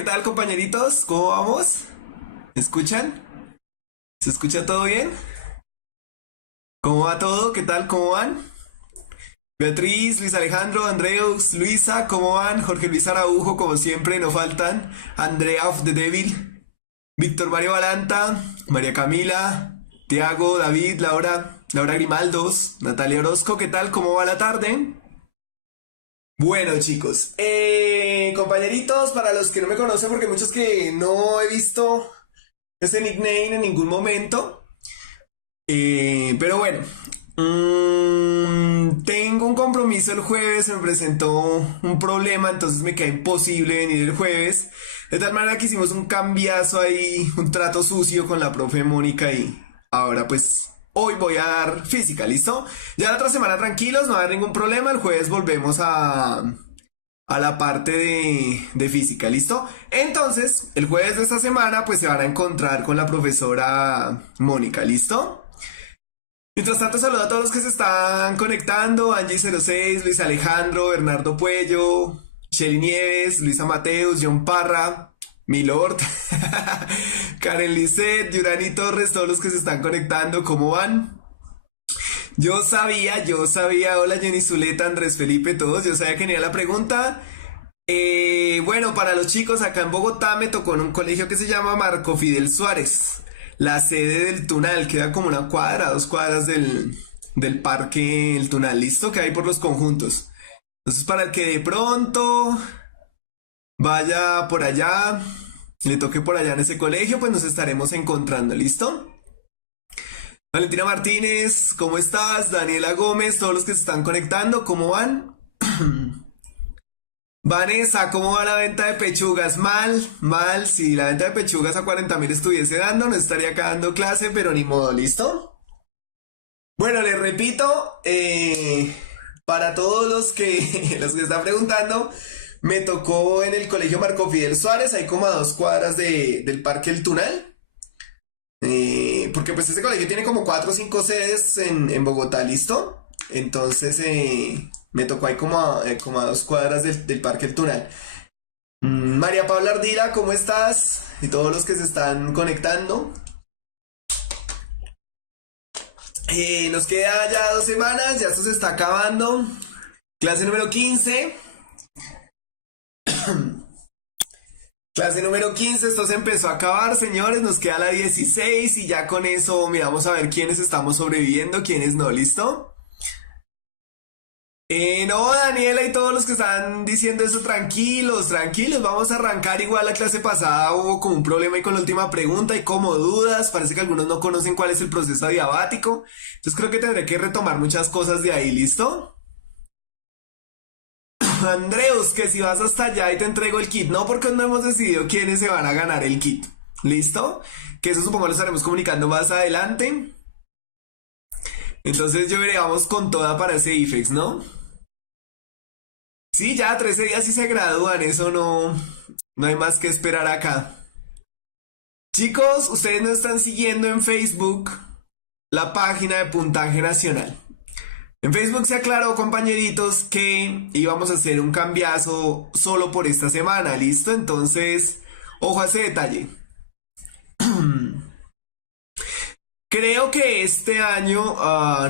¿qué tal, compañeritos? ¿Cómo vamos? ¿Me escuchan? ¿Se escucha todo bien? ¿Cómo va todo? ¿Qué tal? ¿Cómo van? Beatriz, Luis Alejandro, Andreus, Luisa, ¿cómo van? Jorge Luis Araujo, como siempre, no faltan. Andrea of the Devil, Víctor Mario Balanta, María Camila, Tiago, David, Laura Grimaldos, Natalia Orozco, ¿qué tal? ¿Cómo va la tarde? Bueno, chicos, compañeritos, para los que no me conocen, porque muchos que no he visto ese nickname en ningún momento, pero bueno, tengo un compromiso el jueves, se me presentó un problema, entonces me queda imposible venir el jueves, de tal manera que hicimos un cambiazo ahí, un trato sucio con la profe Mónica y ahora pues hoy voy a dar física, ¿listo? Ya la otra semana tranquilos, no va a haber ningún problema, el jueves volvemos a la parte de física, ¿listo? Entonces, el jueves de esta semana, pues se van a encontrar con la profesora Mónica, ¿listo? Mientras tanto, saludo a todos los que se están conectando: Angie06, Luis Alejandro, Bernardo Puello, Shelly Nieves, Luisa Mateus, John Parra, Milord, Karen Lisset, Yurani Torres, todos los que se están conectando, ¿cómo van? Yo sabía, hola Jenny Zuleta, Andrés Felipe, todos, yo sabía que venía la pregunta. Bueno, para los chicos, acá en Bogotá me tocó en un colegio que se llama Marco Fidel Suárez, la sede del Tunal, queda como una cuadra, 2 cuadras del parque El Tunal, listo, que hay por los conjuntos. Entonces, para el que de pronto vaya por allá, le toque por allá en ese colegio, pues nos estaremos encontrando, ¿listo? Valentina Martínez, ¿cómo estás? Daniela Gómez, todos los que se están conectando, ¿cómo van? Vanessa, ¿cómo va la venta de pechugas? Mal, mal. Si la venta de pechugas a 40.000 estuviese dando, no estaría acá dando clase, pero ni modo, ¿listo? Bueno, les repito, para todos los que, los que están preguntando, me tocó en el colegio Marco Fidel Suárez, ahí como a 2 cuadras del Parque El Tunal. Porque pues ese colegio tiene como 4 o 5 sedes en Bogotá, ¿listo? Entonces me tocó ahí como a 2 cuadras del Parque El Tunal. María Paula Ardila, ¿cómo estás? Y todos los que se están conectando. Nos queda ya 2 semanas, ya esto se está acabando. Clase número 15. Clase número 15, esto se empezó a acabar, señores, nos queda la 16 y ya con eso miramos a ver quiénes estamos sobreviviendo, quiénes no, ¿listo? No, Daniela y todos los que están diciendo eso, tranquilos, tranquilos, vamos a arrancar. Igual la clase pasada hubo como un problema ahí con la última pregunta y como dudas, parece que algunos no conocen cuál es el proceso adiabático, entonces creo que tendré que retomar muchas cosas de ahí, ¿listo? Andreus, que si vas hasta allá y te entrego el kit, no, porque no hemos decidido quiénes se van a ganar el kit, ¿listo? Que eso supongo lo estaremos comunicando más adelante. Entonces yo veré, vamos con toda para ese IFEX, ¿no? Sí, ya 13 días y se gradúan, eso no hay más que esperar acá. Chicos, ustedes no están siguiendo en Facebook la página de Puntaje Nacional. En Facebook se aclaró, compañeritos, que íbamos a hacer un cambiazo solo por esta semana, ¿listo? Entonces, ojo a ese detalle. Creo que este año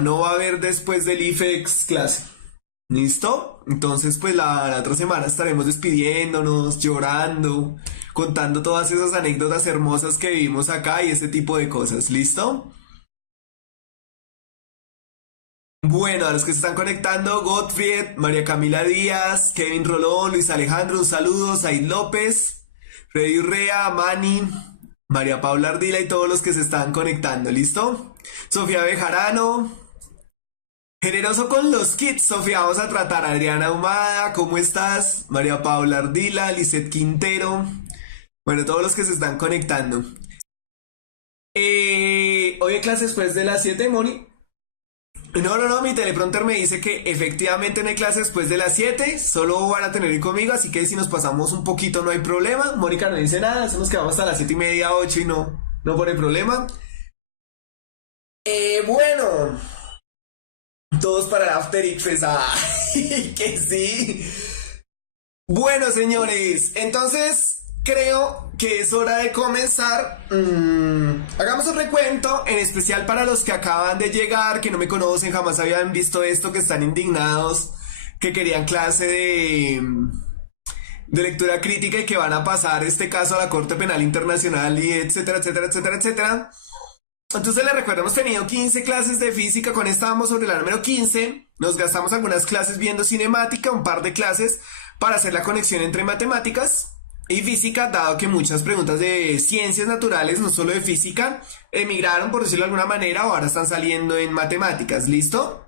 no va a haber después del IFEX clase. ¿Listo? Entonces, pues la otra semana estaremos despidiéndonos, llorando, contando todas esas anécdotas hermosas que vivimos acá y ese tipo de cosas. ¿Listo? Bueno, a los que se están conectando: Gottfried, María Camila Díaz, Kevin Rolón, Luis Alejandro, un saludo, Said López, Freddy Urrea, Mani, María Paula Ardila y todos los que se están conectando, ¿listo? Sofía Bejarano, generoso con los kits, Sofía, vamos a tratar. Adriana Ahumada, ¿cómo estás? María Paula Ardila, Lisette Quintero, bueno, todos los que se están conectando. Hoy hay clase después de las 7, Moni. No, mi teleprompter me dice que efectivamente no hay clase después de las 7, solo van a tener que ir conmigo, así que si nos pasamos un poquito no hay problema. Mónica no dice nada, eso nos quedamos hasta las 7:30, 8 y no pone problema. Bueno, todos para el After X, que sí. Bueno, señores, entonces, creo que es hora de comenzar. Hagamos un recuento, en especial para los que acaban de llegar, que no me conocen, jamás habían visto esto, que están indignados, que querían clase de lectura crítica y que van a pasar este caso a la Corte Penal Internacional y etcétera, etcétera, etcétera, etcétera. Entonces les recuerdo, hemos tenido 15 clases de física, con esta vamos sobre la número 15, nos gastamos algunas clases viendo cinemática, un par de clases para hacer la conexión entre matemáticas y física, dado que muchas preguntas de ciencias naturales, no solo de física, emigraron, por decirlo de alguna manera, o ahora están saliendo en matemáticas. ¿Listo?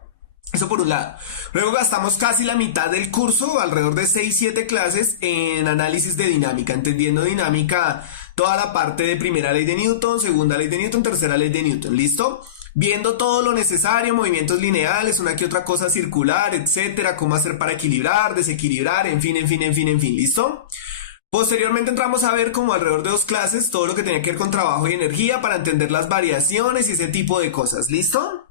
Eso por un lado. Luego gastamos casi la mitad del curso, alrededor de 6-7 clases, en análisis de dinámica, entendiendo dinámica, toda la parte de primera ley de Newton, segunda ley de Newton, tercera ley de Newton. ¿Listo? Viendo todo lo necesario, movimientos lineales, una que otra cosa circular, etcétera, cómo hacer para equilibrar, desequilibrar, en fin, ¿listo? Posteriormente entramos a ver como alrededor de 2 clases todo lo que tiene que ver con trabajo y energía para entender las variaciones y ese tipo de cosas, ¿listo?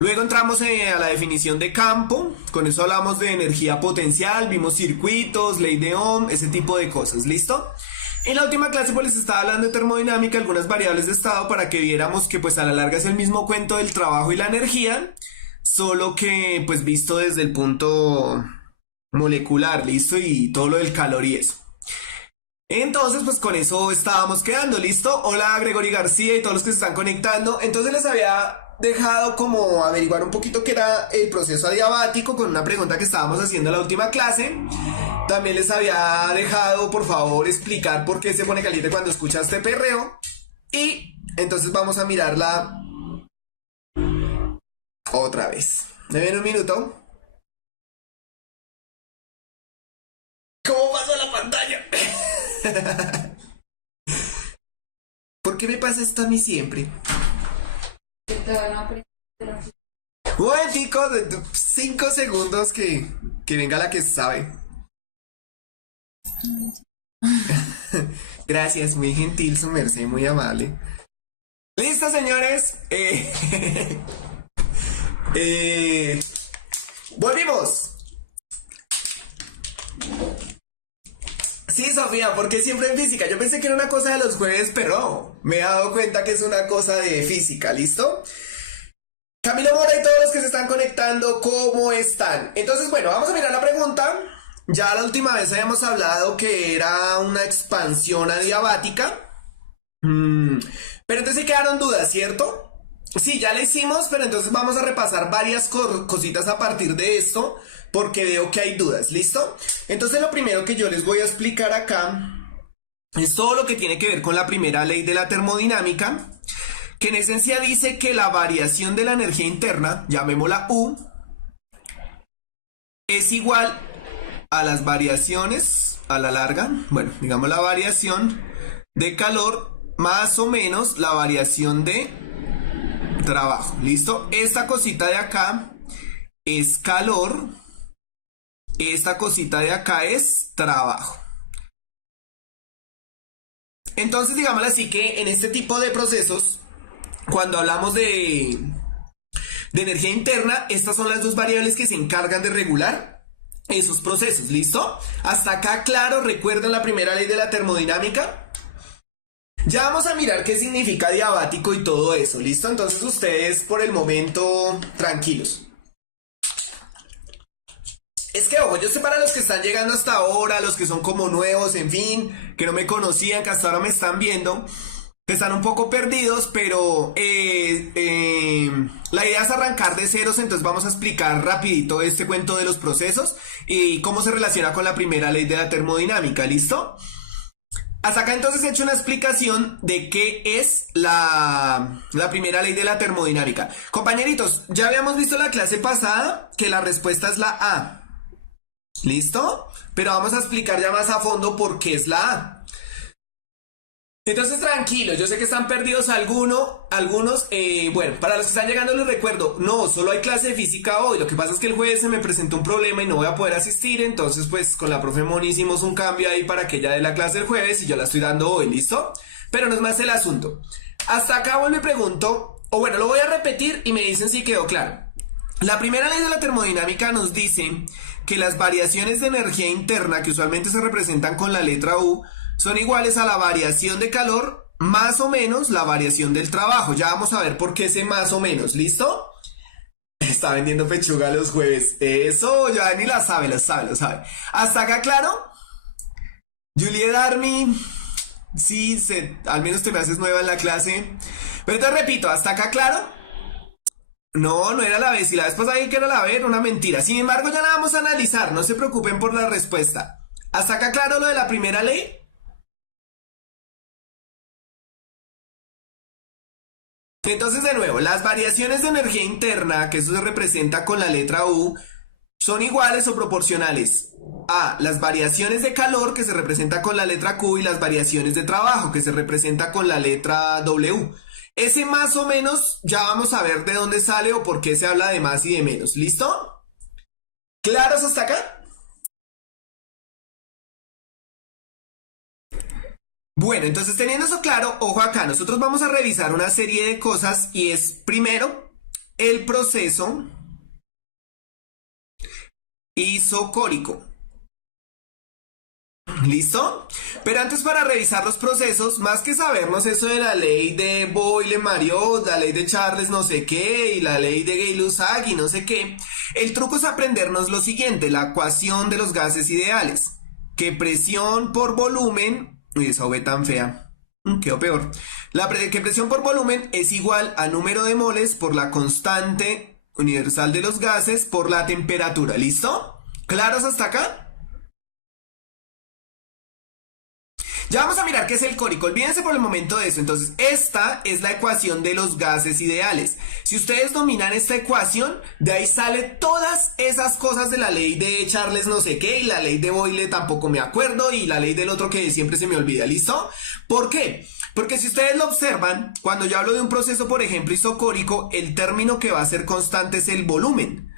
Luego entramos a la definición de campo, con eso hablamos de energía potencial, vimos circuitos, ley de Ohm, ese tipo de cosas, ¿listo? En la última clase pues les estaba hablando de termodinámica, algunas variables de estado para que viéramos que pues a la larga es el mismo cuento del trabajo y la energía, solo que pues visto desde el punto molecular, ¿listo? Y todo lo del calor y eso. Entonces pues con eso estábamos quedando, ¿listo? Hola Gregory García y todos los que se están conectando. Entonces les había dejado como averiguar un poquito qué era el proceso adiabático con una pregunta que estábamos haciendo en la última clase. También les había dejado, por favor, explicar por qué se pone caliente cuando escucha este perreo. Y entonces vamos a mirarla otra vez. ¿Me ven un minuto? ¿Cómo pasó la pantalla? ¿Por qué me pasa esto a mí siempre? Un momentico, de 5 segundos que venga la que sabe. Gracias, muy gentil su merced, muy amable. ¿Listo, señores? Volvimos. Sí, Sofía, porque siempre en física. Yo pensé que era una cosa de los jueves, pero me he dado cuenta que es una cosa de física, ¿listo? Camilo Mora y todos los que se están conectando, ¿cómo están? Entonces, bueno, vamos a mirar la pregunta. Ya la última vez habíamos hablado que era una expansión adiabática. Pero entonces sí quedaron dudas, ¿cierto? Sí, ya la hicimos, pero entonces vamos a repasar varias cositas a partir de esto, porque veo que hay dudas, ¿listo? Entonces lo primero que yo les voy a explicar acá es todo lo que tiene que ver con la primera ley de la termodinámica, que en esencia dice que la variación de la energía interna, llamémosla U, es igual a las variaciones a la larga, bueno, digamos la variación de calor más o menos la variación de trabajo, ¿listo? Esta cosita de acá es calor, esta cosita de acá es trabajo. Entonces, digámoslo así, que en este tipo de procesos, cuando hablamos de energía interna, estas son las dos variables que se encargan de regular esos procesos, ¿listo? Hasta acá, claro, ¿recuerdan la primera ley de la termodinámica? Ya vamos a mirar qué significa diabático y todo eso, ¿listo? Entonces ustedes por el momento tranquilos. Es que, ojo, yo sé para los que están llegando hasta ahora, los que son como nuevos, en fin, que no me conocían, que hasta ahora me están viendo, que están un poco perdidos, pero la idea es arrancar de ceros, entonces vamos a explicar rapidito este cuento de los procesos y cómo se relaciona con la primera ley de la termodinámica, ¿listo? Hasta acá entonces he hecho una explicación de qué es la primera ley de la termodinámica. Compañeritos, ya habíamos visto la clase pasada que la respuesta es la A. ¿Listo? Pero vamos a explicar ya más a fondo por qué es la A. Entonces tranquilos, yo sé que están perdidos algunos, bueno, para los que están llegando les recuerdo, no, solo hay clase de física hoy, lo que pasa es que el jueves se me presentó un problema y no voy a poder asistir, entonces pues con la profe Moni hicimos un cambio ahí para que ella dé la clase el jueves y yo la estoy dando hoy, ¿listo? Pero no es más el asunto. Hasta acá vuelvo y pregunto, o bueno, lo voy a repetir y me dicen si quedó claro. La primera ley de la termodinámica nos dice que las variaciones de energía interna, que usualmente se representan con la letra U, son iguales a la variación de calor más o menos la variación del trabajo. Ya vamos a ver por qué ese más o menos, ¿listo? Está vendiendo pechuga los jueves. Eso, ya ni la sabe, lo sabe, lo sabe. ¿Hasta acá claro? Juliet Army, sí, al menos te me haces nueva en la clase. Pero te repito, ¿hasta acá claro? No, no era la B. Si la vez pasada dije que era la B, era una mentira. Sin embargo, ya la vamos a analizar. No se preocupen por la respuesta. ¿Hasta acá claro lo de la primera ley? Entonces, de nuevo, las variaciones de energía interna, que eso se representa con la letra U, son iguales o proporcionales a las variaciones de calor, que se representa con la letra Q, y las variaciones de trabajo, que se representa con la letra W. Ese más o menos ya vamos a ver de dónde sale o por qué se habla de más y de menos. ¿Listo? ¿Claros hasta acá? Bueno, entonces teniendo eso claro, ojo acá, nosotros vamos a revisar una serie de cosas y es primero el proceso isocórico. ¿Listo? Pero antes, para revisar los procesos, más que sabernos eso de la ley de Boyle-Mariot, la ley de Charles no sé qué y la ley de Gay-Lussac y no sé qué, el truco es aprendernos lo siguiente, la ecuación de los gases ideales, que presión por volumen, uy, esa V tan fea, quedó peor, que presión por volumen es igual a número de moles por la constante universal de los gases por la temperatura. ¿Listo? ¿Claros hasta acá? Ya vamos a mirar qué es el córico. Olvídense por el momento de eso. Entonces, esta es la ecuación de los gases ideales. Si ustedes dominan esta ecuación, de ahí salen todas esas cosas de la ley de Charles no sé qué, y la ley de Boyle tampoco me acuerdo, y la ley del otro que siempre se me olvida. ¿Listo? ¿Por qué? Porque si ustedes lo observan, cuando yo hablo de un proceso, por ejemplo, isocórico, el término que va a ser constante es el volumen.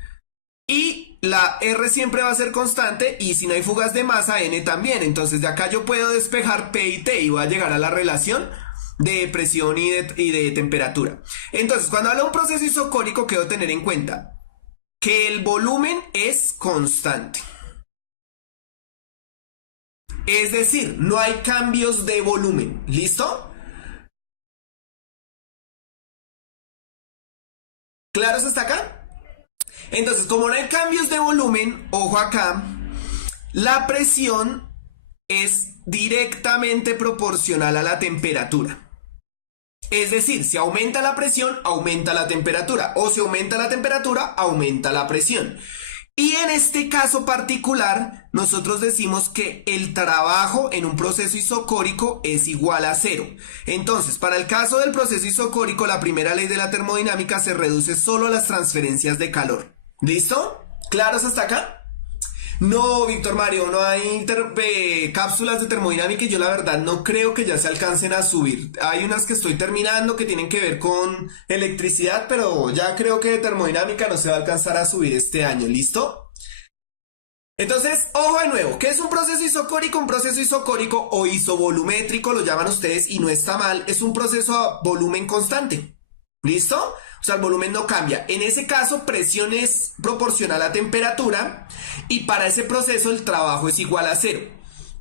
Y la R siempre va a ser constante, y si no hay fugas de masa, N también. Entonces de acá yo puedo despejar P y T y voy a llegar a la relación de presión y de temperatura. Entonces, cuando hablo de un proceso isocórico, ¿qué debo tener en cuenta? Que el volumen es constante. Es decir, no hay cambios de volumen. ¿Listo? ¿Claros hasta acá? Entonces, como no hay cambios de volumen, ojo acá, la presión es directamente proporcional a la temperatura. Es decir, si aumenta la presión, aumenta la temperatura. O si aumenta la temperatura, aumenta la presión. Y en este caso particular, nosotros decimos que el trabajo en un proceso isocórico es igual a cero. Entonces, para el caso del proceso isocórico, la primera ley de la termodinámica se reduce solo a las transferencias de calor. ¿Listo? ¿Claros hasta acá? No, Víctor Mario, no hay cápsulas de termodinámica y yo la verdad no creo que ya se alcancen a subir. Hay unas que estoy terminando que tienen que ver con electricidad, pero ya creo que de termodinámica no se va a alcanzar a subir este año. ¿Listo? Entonces, ojo de nuevo, ¿qué es un proceso isocórico? Un proceso isocórico o isovolumétrico lo llaman ustedes y no está mal, es un proceso a volumen constante. ¿Listo? O sea, el volumen no cambia. En ese caso, presión es proporcional a temperatura y para ese proceso el trabajo es igual a cero.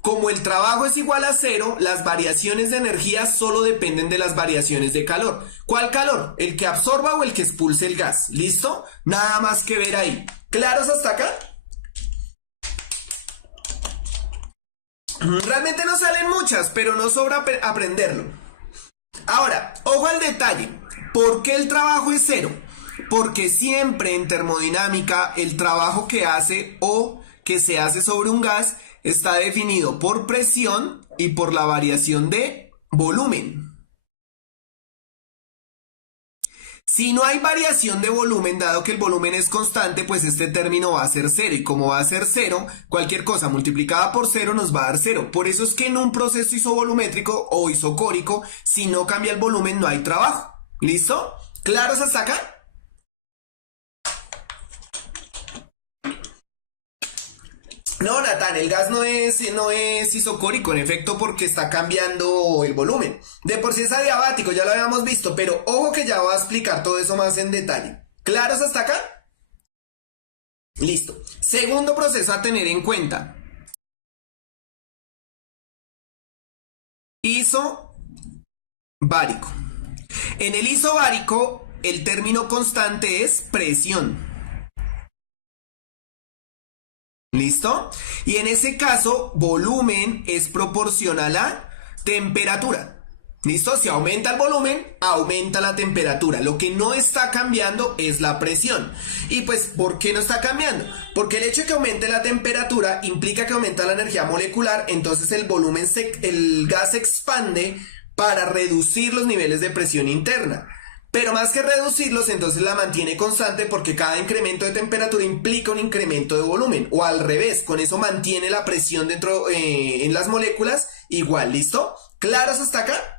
Como el trabajo es igual a cero, las variaciones de energía solo dependen de las variaciones de calor. ¿Cuál calor? ¿El que absorba o el que expulse el gas? ¿Listo? Nada más que ver ahí. ¿Claros hasta acá? Realmente no salen muchas, pero no sobra aprenderlo. Ahora, ojo al detalle. ¿Por qué el trabajo es cero? Porque siempre en termodinámica el trabajo que hace o que se hace sobre un gas está definido por presión y por la variación de volumen. Si no hay variación de volumen, dado que el volumen es constante, pues este término va a ser cero. Y como va a ser cero, cualquier cosa multiplicada por cero nos va a dar cero. Por eso es que en un proceso isovolumétrico o isocórico, si no cambia el volumen, no hay trabajo. ¿Listo? ¿Claros hasta acá? No, Natán, el gas no es isocórico, en efecto, porque está cambiando el volumen. De por sí es adiabático, ya lo habíamos visto, pero ojo que ya voy a explicar todo eso más en detalle. ¿Claros hasta acá? Listo. Segundo proceso a tener en cuenta. Isobárico. En el isobárico, el término constante es presión. ¿Listo? Y en ese caso, volumen es proporcional a temperatura. ¿Listo? Si aumenta el volumen, aumenta la temperatura. Lo que no está cambiando es la presión. Y pues, ¿por qué no está cambiando? Porque el hecho de que aumente la temperatura implica que aumenta la energía molecular, entonces el volumen, el gas se expande para reducir los niveles de presión interna. Pero más que reducirlos, entonces la mantiene constante porque cada incremento de temperatura implica un incremento de volumen. O al revés, con eso mantiene la presión dentro en las moléculas igual. ¿Listo? ¿Claros hasta acá?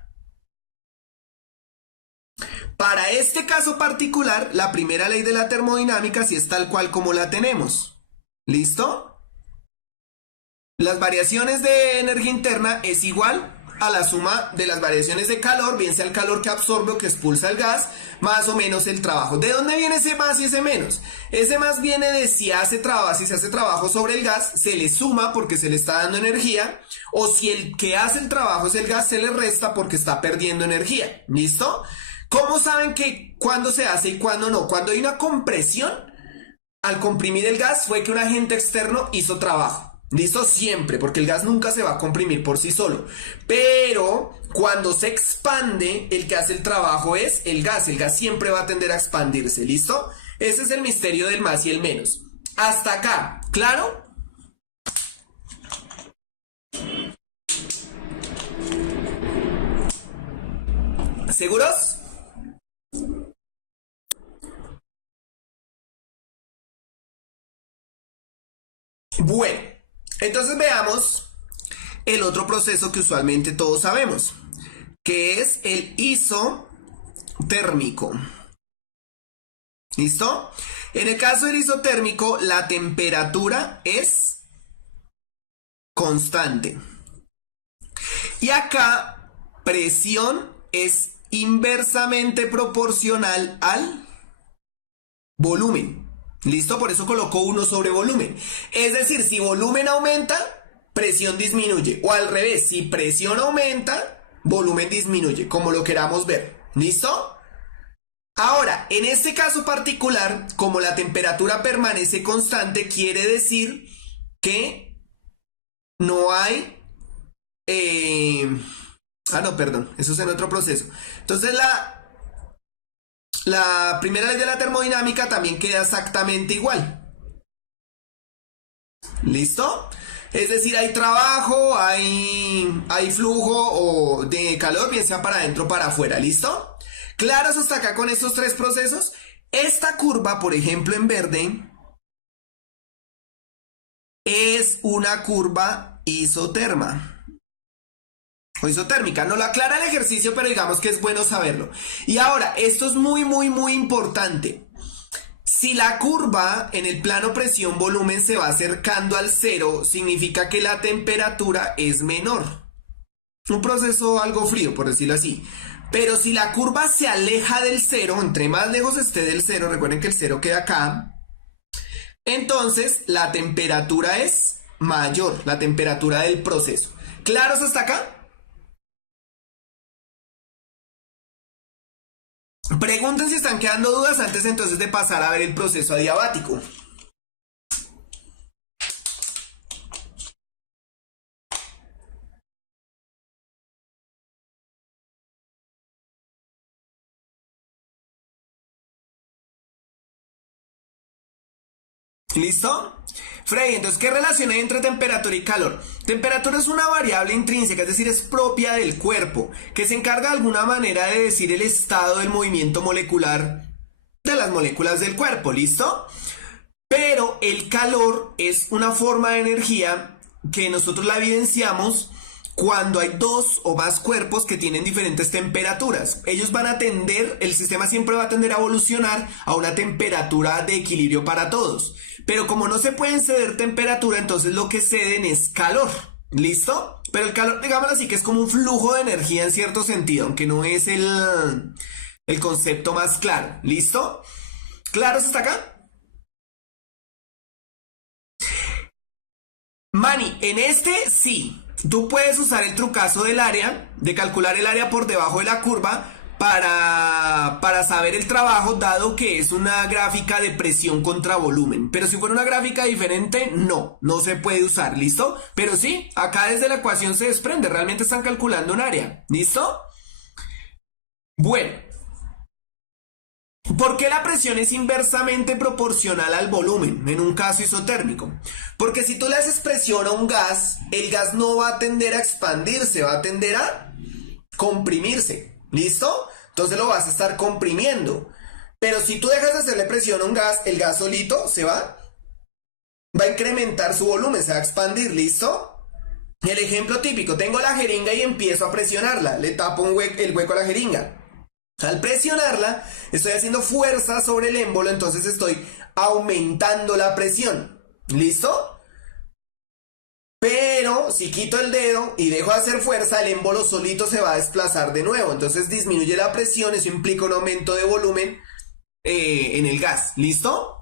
Para este caso particular, la primera ley de la termodinámica sí es tal cual como la tenemos. ¿Listo? Las variaciones de energía interna es igual a la suma de las variaciones de calor, bien sea el calor que absorbe o que expulsa el gas, más o menos el trabajo. ¿De dónde viene ese más y ese menos? Ese más viene de si se hace trabajo sobre el gas, se le suma porque se le está dando energía, o si el que hace el trabajo es el gas, se le resta porque está perdiendo energía. ¿Listo? ¿Cómo saben que cuándo se hace y cuándo no? Cuando hay una compresión, al comprimir el gas fue que un agente externo hizo trabajo. ¿Listo? Siempre, porque el gas nunca se va a comprimir por sí solo. Pero cuando se expande, el que hace el trabajo es el gas. El gas siempre va a tender a expandirse. ¿Listo? Ese es el misterio del más y el menos. Hasta acá, ¿claro? ¿Seguros? Bueno, entonces veamos el otro proceso que usualmente todos sabemos, que es el isotérmico. ¿Listo? En el caso del isotérmico, la temperatura es constante. Y acá, presión es inversamente proporcional al volumen. ¿Listo? Por eso colocó 1 sobre volumen. Es decir, si volumen aumenta, presión disminuye. O al revés, si presión aumenta, volumen disminuye, como lo queramos ver. ¿Listo? Ahora, en este caso particular, como la temperatura permanece constante, quiere decir que no hay... no, perdón, eso es en otro proceso. Entonces la primera ley de la termodinámica también queda exactamente igual. ¿Listo? Es decir, hay trabajo, hay flujo o de calor, bien sea para adentro o para afuera. ¿Listo? ¿Claros hasta acá con estos tres procesos? Esta curva, por ejemplo, en verde, es una curva isoterma. O isotérmica. No lo aclara el ejercicio, pero digamos que es bueno saberlo. Y ahora, esto es muy, muy, muy importante. Si la curva en el plano presión-volumen se va acercando al cero, significa que la temperatura es menor. Un proceso algo frío, por decirlo así. Pero si la curva se aleja del cero, entre más lejos esté del cero, recuerden que el cero queda acá, entonces la temperatura es mayor, la temperatura del proceso. ¿Claros hasta acá? Pregunten si están quedando dudas antes entonces de pasar a ver el proceso adiabático. ¿Listo? Freddy, entonces, ¿qué relación hay entre temperatura y calor? Temperatura es una variable intrínseca, es decir, es propia del cuerpo, que se encarga de alguna manera de decir el estado del movimiento molecular de las moléculas del cuerpo, ¿listo? Pero el calor es una forma de energía que nosotros la evidenciamos cuando hay dos o más cuerpos que tienen diferentes temperaturas. Ellos van a tender, el sistema siempre va a tender a evolucionar a una temperatura de equilibrio para todos. Pero como no se pueden ceder temperatura, entonces lo que ceden es calor. ¿Listo? Pero el calor, digámoslo así, que es como un flujo de energía en cierto sentido, aunque no es el concepto más claro. ¿Listo? ¿Claros hasta acá? Manny, en este sí. Tú puedes usar el trucazo del área, de calcular el área por debajo de la curva para saber el trabajo, dado que es una gráfica de presión contra volumen. Pero si fuera una gráfica diferente, no se puede usar, ¿listo? Pero sí, acá desde la ecuación se desprende, realmente están calculando un área, ¿listo? Bueno, ¿por qué la presión es inversamente proporcional al volumen en un caso isotérmico? Porque si tú le haces presión a un gas, el gas no va a tender a expandirse, va a tender a comprimirse. ¿Listo? Entonces lo vas a estar comprimiendo. Pero si tú dejas de hacerle presión a un gas, el gas solito va a incrementar su volumen, se va a expandir. ¿Listo? El ejemplo típico, tengo la jeringa y empiezo a presionarla, le tapo el hueco a la jeringa. Al presionarla, estoy haciendo fuerza sobre el émbolo, entonces estoy aumentando la presión. ¿Listo? Pero si quito el dedo y dejo de hacer fuerza, el émbolo solito se va a desplazar de nuevo. Entonces disminuye la presión, eso implica un aumento de volumen en el gas. ¿Listo?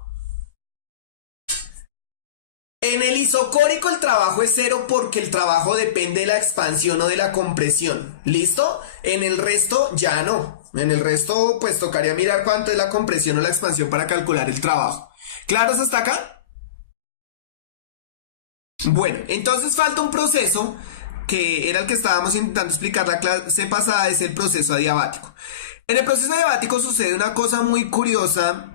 En el isocórico el trabajo es cero porque el trabajo depende de la expansión o de la compresión. ¿Listo? En el resto ya no. En el resto pues tocaría mirar cuánto es la compresión o la expansión para calcular el trabajo. ¿Claros hasta acá? Bueno, entonces falta un proceso que era el que estábamos intentando explicar la clase pasada, es el proceso adiabático. En el proceso adiabático sucede una cosa muy curiosa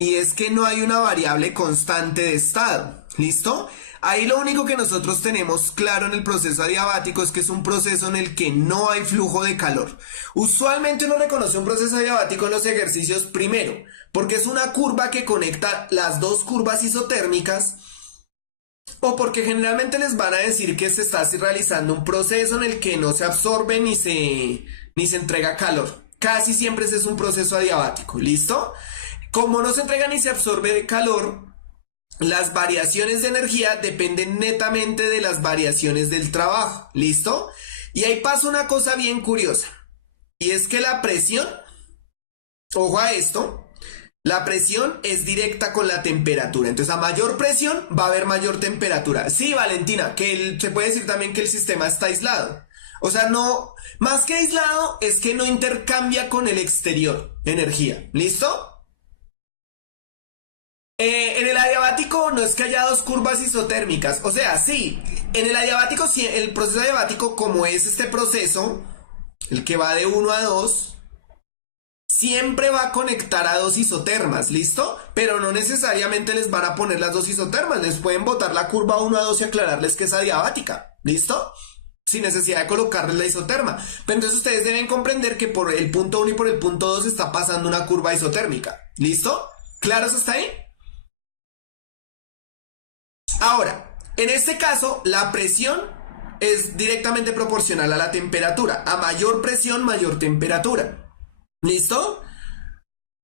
y es que no hay una variable constante de estado. ¿Listo? Ahí lo único que nosotros tenemos claro en el proceso adiabático es que es un proceso en el que no hay flujo de calor. Usualmente uno reconoce un proceso adiabático en los ejercicios primero, porque es una curva que conecta las dos curvas isotérmicas, o porque generalmente les van a decir que se está realizando un proceso en el que no se absorbe ni se entrega calor. Casi siempre ese es un proceso adiabático, ¿listo? Como no se entrega ni se absorbe calor, las variaciones de energía dependen netamente de las variaciones del trabajo, ¿listo? Y ahí pasa una cosa bien curiosa, y es que la presión, ojo a esto, la presión es directa con la temperatura. Entonces a mayor presión va a haber mayor temperatura. Sí, Valentina, se puede decir también que el sistema está aislado. O sea, no, más que aislado es que no intercambia con el exterior energía. ¿Listo? En el adiabático no es que haya dos curvas isotérmicas. O sea, sí, en el adiabático, sí, el proceso adiabático, como es este proceso, el que va de 1 a 2, siempre va a conectar a dos isotermas, ¿listo? Pero no necesariamente les van a poner las dos isotermas, les pueden botar la curva 1 a 2 y aclararles que es adiabática, ¿listo? Sin necesidad de colocarles la isoterma. Pero entonces ustedes deben comprender que por el punto 1 y por el punto 2 está pasando una curva isotérmica, ¿listo? ¿Claros hasta ahí? Ahora, en este caso, la presión es directamente proporcional a la temperatura. A mayor presión, mayor temperatura. ¿Listo?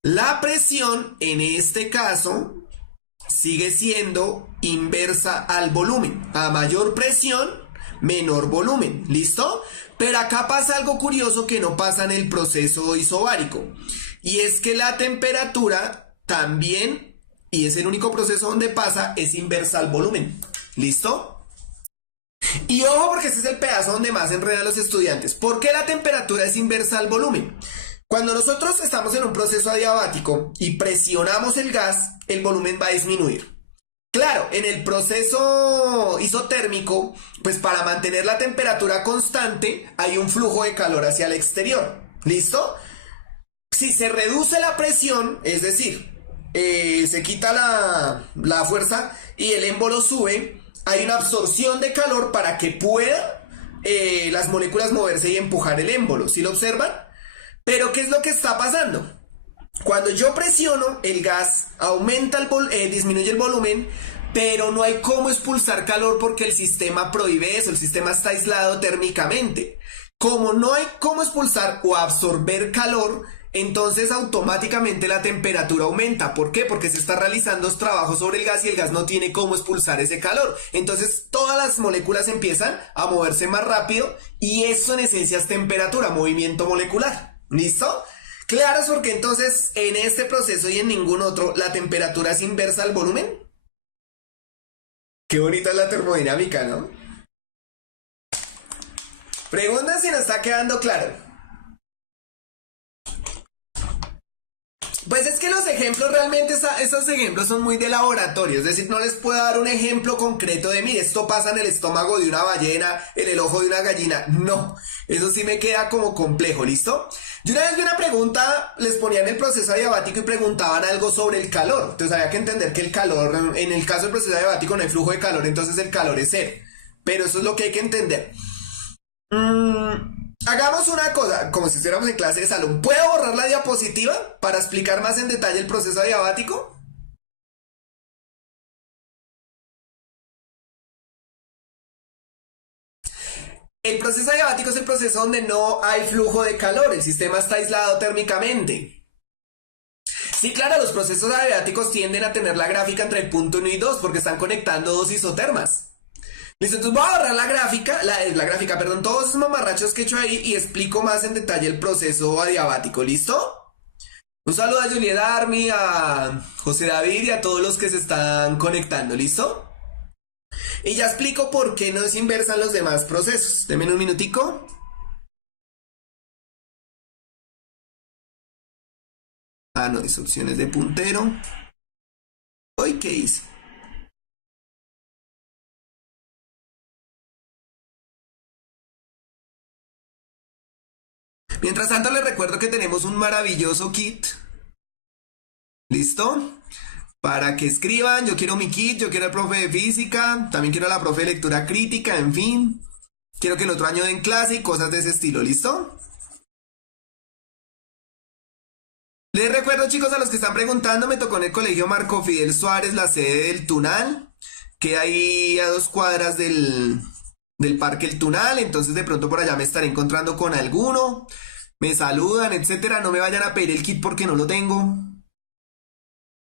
La presión en este caso sigue siendo inversa al volumen. A mayor presión, menor volumen. ¿Listo? Pero acá pasa algo curioso que no pasa en el proceso isobárico. Y es que la temperatura también, y es el único proceso donde pasa, es inversa al volumen. ¿Listo? Y ojo porque este es el pedazo donde más enredan los estudiantes. ¿Por qué la temperatura es inversa al volumen? Cuando nosotros estamos en un proceso adiabático y presionamos el gas, el volumen va a disminuir. Claro, en el proceso isotérmico, pues para mantener la temperatura constante, hay un flujo de calor hacia el exterior. ¿Listo? Si se reduce la presión, es decir, se quita la fuerza y el émbolo sube, hay una absorción de calor para que pueda las moléculas moverse y empujar el émbolo. ¿Sí lo observan? Pero ¿qué es lo que está pasando? Cuando yo presiono, el gas aumenta, disminuye el volumen, pero no hay cómo expulsar calor porque el sistema prohíbe eso, el sistema está aislado térmicamente. Como no hay cómo expulsar o absorber calor, entonces automáticamente la temperatura aumenta. ¿Por qué? Porque se está realizando trabajos sobre el gas y el gas no tiene cómo expulsar ese calor. Entonces todas las moléculas empiezan a moverse más rápido y eso en esencia es temperatura, movimiento molecular. ¿Listo? Claro, es porque entonces en este proceso y en ningún otro la temperatura es inversa al volumen. Qué bonita es la termodinámica, ¿no? Pregunta si nos está quedando claro. Pues es que los ejemplos realmente, esos ejemplos son muy de laboratorio, es decir, no les puedo dar un ejemplo concreto de, mire, esto pasa en el estómago de una ballena, en el ojo de una gallina, no, eso sí me queda como complejo, ¿listo? Yo una vez vi una pregunta, les ponían el proceso adiabático y preguntaban algo sobre el calor, entonces había que entender que el calor, en el caso del proceso adiabático no hay flujo de calor, entonces el calor es cero, pero eso es lo que hay que entender. Hagamos una cosa, como si estuviéramos en clase de salón. ¿Puedo borrar la diapositiva para explicar más en detalle el proceso adiabático? El proceso adiabático es el proceso donde no hay flujo de calor, el sistema está aislado térmicamente. Sí, claro, los procesos adiabáticos tienden a tener la gráfica entre el punto 1 y 2 porque están conectando dos isotermas. Listo, entonces voy a borrar la gráfica, la gráfica, perdón, todos esos mamarrachos que he hecho ahí y explico más en detalle el proceso adiabático, ¿listo? Un saludo a Juliet Army, a José David y a todos los que se están conectando, ¿listo? Y ya explico por qué no se inversan los demás procesos. Denme un minutico. Ah, no, es opciones de puntero. Hoy, ¿qué hice? Mientras tanto, les recuerdo que tenemos un maravilloso kit. ¿Listo? Para que escriban, yo quiero mi kit, yo quiero al profe de física, también quiero a la profe de lectura crítica, en fin. Quiero que el otro año den clase y cosas de ese estilo, ¿listo? Les recuerdo, chicos, a los que están preguntando, me tocó en el colegio Marco Fidel Suárez, la sede del Tunal. Queda ahí a 2 cuadras del Parque El Tunal, entonces de pronto por allá me estaré encontrando con alguno. Me saludan, etcétera. No me vayan a pedir el kit porque no lo tengo.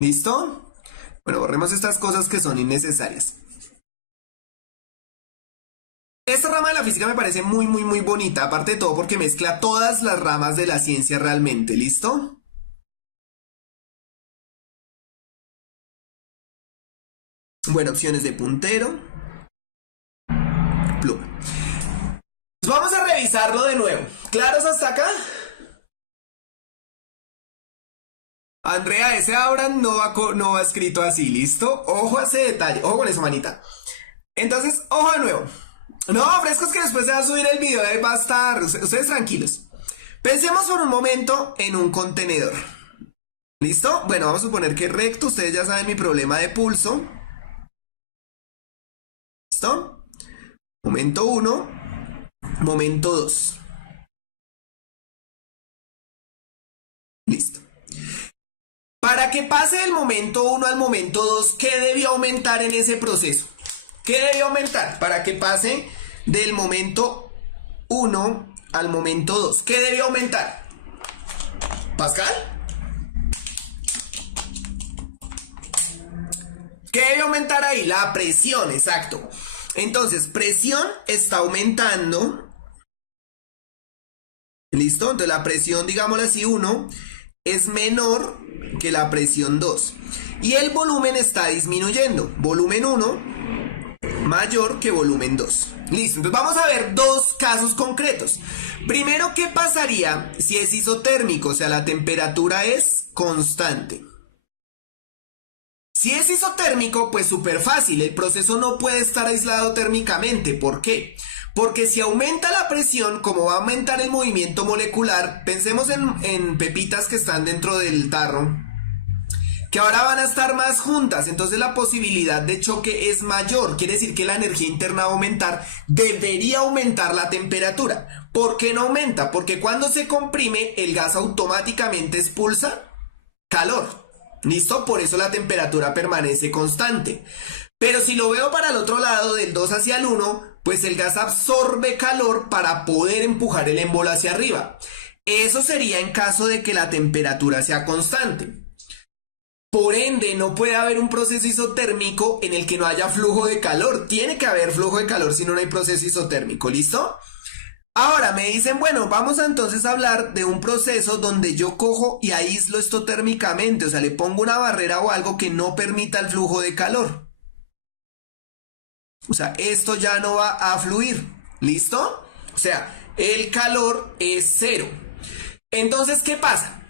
¿Listo? Bueno, borremos estas cosas que son innecesarias. Esta rama de la física me parece muy, muy, muy bonita, aparte de todo porque mezcla todas las ramas de la ciencia realmente, ¿listo? Bueno, opciones de puntero, pluma. Pues vamos a revisarlo de nuevo. ¿Claros hasta acá? Andrea, ese Abraham no va escrito así, ¿listo? Ojo a ese detalle, ojo con eso, manita. Entonces, ojo de nuevo. No, frescos que después se va a subir el video, va a estar. Ustedes tranquilos. Pensemos por un momento en un contenedor. ¿Listo? Bueno, vamos a suponer que es recto. Ustedes ya saben mi problema de pulso. ¿Listo? Momento 1. Momento 2. Listo. Para que pase del momento 1 al momento 2, ¿qué debió aumentar en ese proceso? ¿Qué debió aumentar para que pase del momento 1 al momento 2? ¿Qué debió aumentar? ¿Pascal? ¿Qué debe aumentar ahí? La presión, exacto. Entonces, presión está aumentando. ¿Listo? Entonces la presión, digámoslo así, 1 es menor que la presión 2. Y el volumen está disminuyendo. Volumen 1 mayor que volumen 2. Listo, entonces vamos a ver dos casos concretos. Primero, ¿qué pasaría si es isotérmico? O sea, la temperatura es constante. Si es isotérmico, pues súper fácil, el proceso no puede estar aislado térmicamente. ¿Por qué? Porque si aumenta la presión, como va a aumentar el movimiento molecular, pensemos en pepitas que están dentro del tarro, que ahora van a estar más juntas, entonces la posibilidad de choque es mayor, quiere decir que la energía interna va a aumentar, debería aumentar la temperatura. ¿Por qué no aumenta? Porque cuando se comprime, el gas automáticamente expulsa calor. ¿Listo? Por eso la temperatura permanece constante. Pero si lo veo para el otro lado, del 2 hacia el 1, pues el gas absorbe calor para poder empujar el émbolo hacia arriba. Eso sería en caso de que la temperatura sea constante. Por ende, no puede haber un proceso isotérmico en el que no haya flujo de calor. Tiene que haber flujo de calor, si no, no hay proceso isotérmico. ¿Listo? Ahora me dicen, bueno, vamos a entonces hablar de un proceso donde yo cojo y aíslo esto térmicamente, o sea, le pongo una barrera o algo que no permita el flujo de calor. O sea, esto ya no va a fluir. ¿Listo? O sea, el calor es cero. Entonces, ¿qué pasa?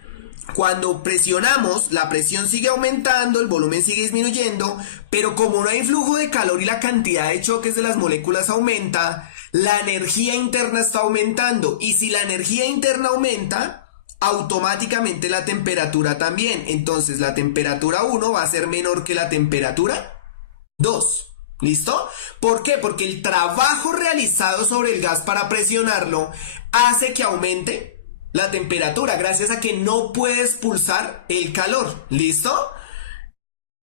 Cuando presionamos, la presión sigue aumentando, el volumen sigue disminuyendo, pero como no hay flujo de calor y la cantidad de choques de las moléculas aumenta, la energía interna está aumentando. Y si la energía interna aumenta, automáticamente la temperatura también. Entonces la temperatura 1 va a ser menor que la temperatura 2. ¿Listo? ¿Por qué? Porque el trabajo realizado sobre el gas para presionarlo hace que aumente la temperatura, gracias a que no puede expulsar el calor. ¿Listo?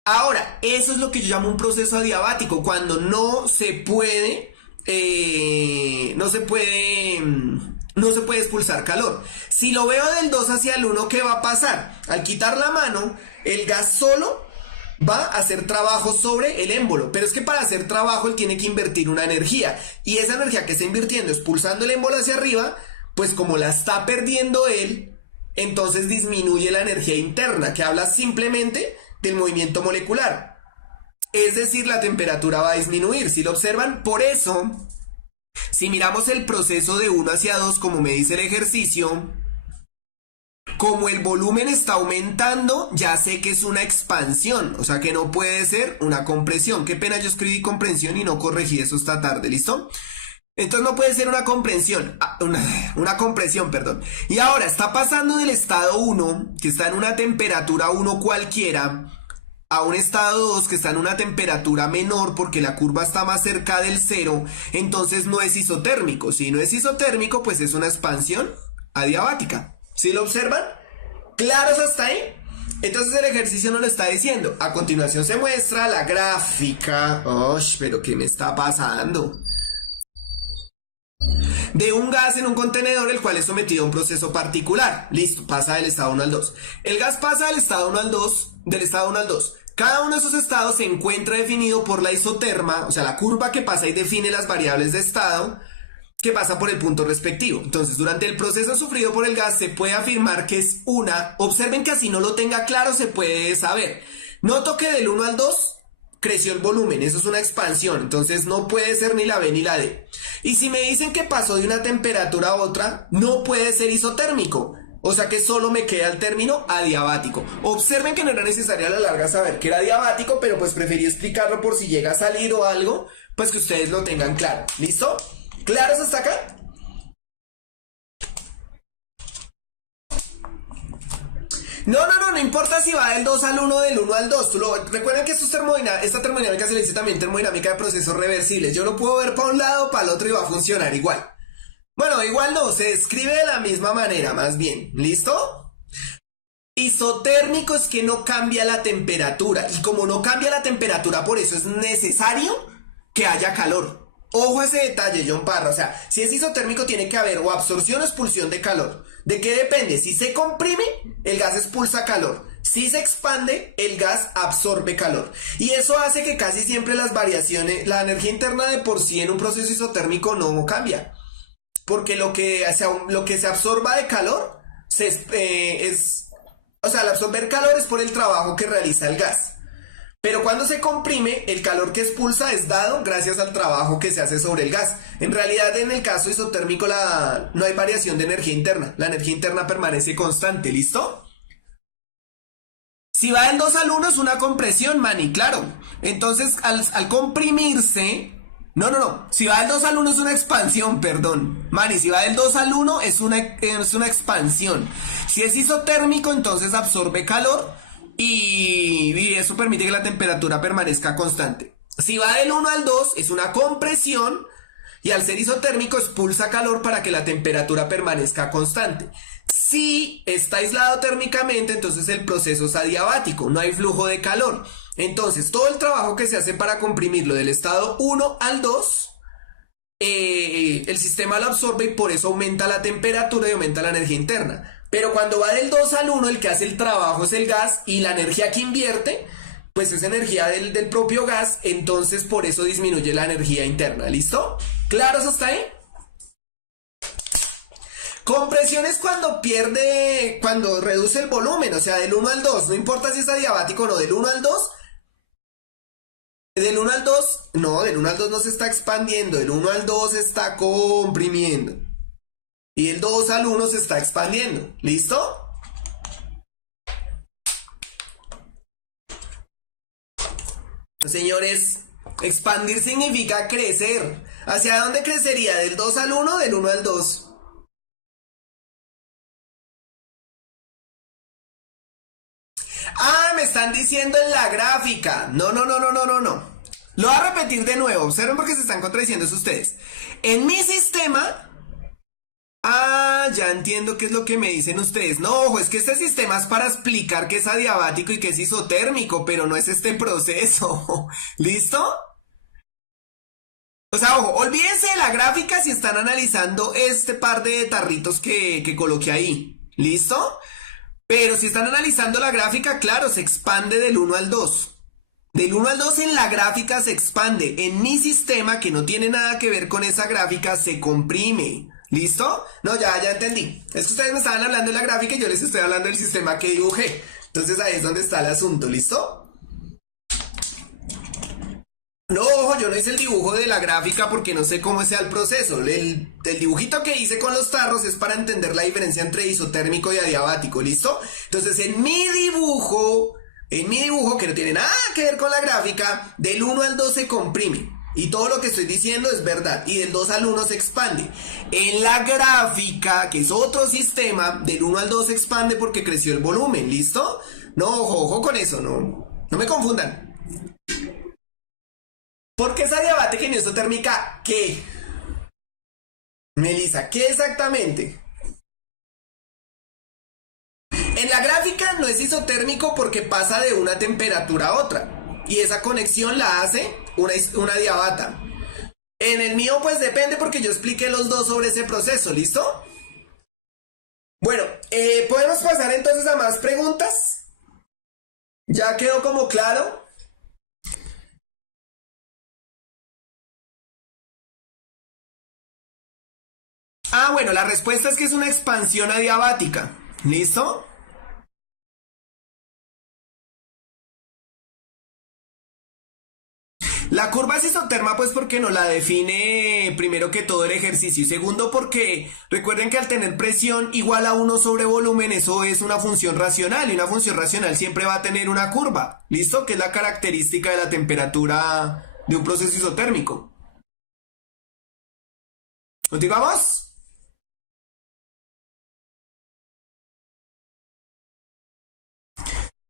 Ahora, eso es lo que yo llamo un proceso adiabático, cuando no se puede expulsar calor. Si lo veo del 2 hacia el 1, ¿qué va a pasar? Al quitar la mano, el gas solo va a hacer trabajo sobre el émbolo, pero es que para hacer trabajo él tiene que invertir una energía, y esa energía que está invirtiendo expulsando el émbolo hacia arriba, pues como la está perdiendo él, entonces disminuye la energía interna, que habla simplemente del movimiento molecular. Es decir, la temperatura va a disminuir, si lo observan. Por eso, si miramos el proceso de 1 hacia 2, como me dice el ejercicio, como el volumen está aumentando, ya sé que es una expansión, o sea que no puede ser una compresión. Qué pena, yo escribí comprensión y no corregí eso esta tarde, ¿listo? Entonces no puede ser una comprensión, una compresión, perdón. Y ahora está pasando del estado 1, que está en una temperatura 1 cualquiera, a un estado 2 que está en una temperatura menor porque la curva está más cerca del 0, entonces no es isotérmico. Si no es isotérmico, pues es una expansión adiabática. ¿Sí lo observan? ¿Claros hasta ahí? Entonces el ejercicio nos lo está diciendo. A continuación se muestra la gráfica. Pero ¿qué me está pasando? De un gas en un contenedor el cual es sometido a un proceso particular. Listo, pasa del estado 1 al 2. El gas pasa del estado 1 al 2, del estado 1 al 2. Cada uno de esos estados se encuentra definido por la isoterma, o sea, la curva que pasa y define las variables de estado que pasa por el punto respectivo. Entonces, durante el proceso sufrido por el gas se puede afirmar que es una... Observen que así no lo tenga claro, se puede saber. Noto que del 1 al 2 creció el volumen, eso es una expansión, entonces no puede ser ni la B ni la D. Y si me dicen que pasó de una temperatura a otra, no puede ser isotérmico. O sea que solo me queda el término adiabático. Observen que no era necesario a la larga saber que era adiabático, pero pues preferí explicarlo por si llega a salir o algo, pues que ustedes lo tengan claro. ¿Listo? ¿Claros hasta acá? No importa si va del 2 al 1 del 1 al 2. Recuerden que esta termodinámica se le dice también termodinámica de procesos reversibles. Yo lo puedo ver para un lado, para el otro y va a funcionar igual. Bueno, igual no, se escribe de la misma manera, más bien. ¿Listo? Isotérmico es que no cambia la temperatura. Y como no cambia la temperatura, por eso es necesario que haya calor. Ojo a ese detalle, John Parra. O sea, si es isotérmico tiene que haber o absorción o expulsión de calor. ¿De qué depende? Si se comprime, el gas expulsa calor. Si se expande, el gas absorbe calor. Y eso hace que casi siempre las variaciones, la energía interna de por sí en un proceso isotérmico no cambia. Porque lo que se absorba de calor o sea, al absorber calor es por el trabajo que realiza el gas. Pero cuando se comprime, el calor que expulsa es dado gracias al trabajo que se hace sobre el gas. En realidad, en el caso isotérmico no hay variación de energía interna. La energía interna permanece constante, ¿listo? Si va del 2 al 1 es una compresión, Manny, claro. Entonces, al comprimirse... No. Si va del 2 al 1 es una expansión, perdón. Manny, si va del 2 al 1 es una expansión. Si es isotérmico, entonces absorbe calor y eso permite que la temperatura permanezca constante. Si va del 1 al 2 es una compresión y al ser isotérmico expulsa calor para que la temperatura permanezca constante. Si está aislado térmicamente, entonces el proceso es adiabático, no hay flujo de calor. Entonces, todo el trabajo que se hace para comprimirlo del estado 1 al 2, el sistema lo absorbe y por eso aumenta la temperatura y aumenta la energía interna. Pero cuando va del 2 al 1, el que hace el trabajo es el gas y la energía que invierte, pues es energía del propio gas, entonces por eso disminuye la energía interna. ¿Listo? ¿Claros hasta ahí? Compresión es cuando reduce el volumen, o sea, del 1 al 2, no importa si es adiabático o no, del 1 al 2 No, del 1 al 2 no se está expandiendo, del 1 al 2 se está comprimiendo. Y el 2 al 1 se está expandiendo. ¿Listo? Señores, expandir significa crecer. ¿Hacia dónde crecería? ¿Del 2 al 1 o del 1 al 2? Ah, me están diciendo en la gráfica. No, no, no, no, no, no, no. Lo voy a repetir de nuevo. Observen porque se están contradiciendo ustedes. En mi sistema. Ah, ya entiendo qué es lo que me dicen ustedes. No, ojo, es que este sistema es para explicar qué es adiabático y qué es isotérmico, pero no es este proceso. ¿Listo? O sea, ojo, olvídense de la gráfica si están analizando este par de tarritos que coloqué ahí. ¿Listo? Pero si están analizando la gráfica, claro, se expande del 1 al 2. Del 1 al 2 en la gráfica se expande. En mi sistema, que no tiene nada que ver con esa gráfica, se comprime. ¿Listo? No, ya entendí. Es que ustedes me estaban hablando de la gráfica y yo les estoy hablando del sistema que dibujé. Entonces ahí es donde está el asunto. ¿Listo? No, ojo, yo no hice el dibujo de la gráfica porque no sé cómo sea el proceso. El dibujito que hice con los tarros es para entender la diferencia entre isotérmico y adiabático, ¿listo? Entonces, en mi dibujo, que no tiene nada que ver con la gráfica, del 1 al 2 se comprime. Y todo lo que estoy diciendo es verdad. Y del 2 al 1 se expande. En la gráfica, que es otro sistema, del 1 al 2 se expande porque creció el volumen, ¿listo? No, ojo con eso, no me confundan. ¿Por qué es adiabática y no isotérmica? ¿Qué? Melissa, ¿qué exactamente? En la gráfica no es isotérmico porque pasa de una temperatura a otra. Y esa conexión la hace una adiabata. En el mío pues depende porque yo expliqué los dos sobre ese proceso, ¿listo? Bueno, ¿podemos pasar entonces a más preguntas? ¿Ya quedó como claro? Ah, bueno, la respuesta es que es una expansión adiabática. ¿Listo? La curva es isoterma pues porque nos la define primero que todo el ejercicio y segundo porque recuerden que al tener presión igual a 1 sobre volumen eso es una función racional y una función racional siempre va a tener una curva, ¿listo? Que es la característica de la temperatura de un proceso isotérmico. ¿Continuamos?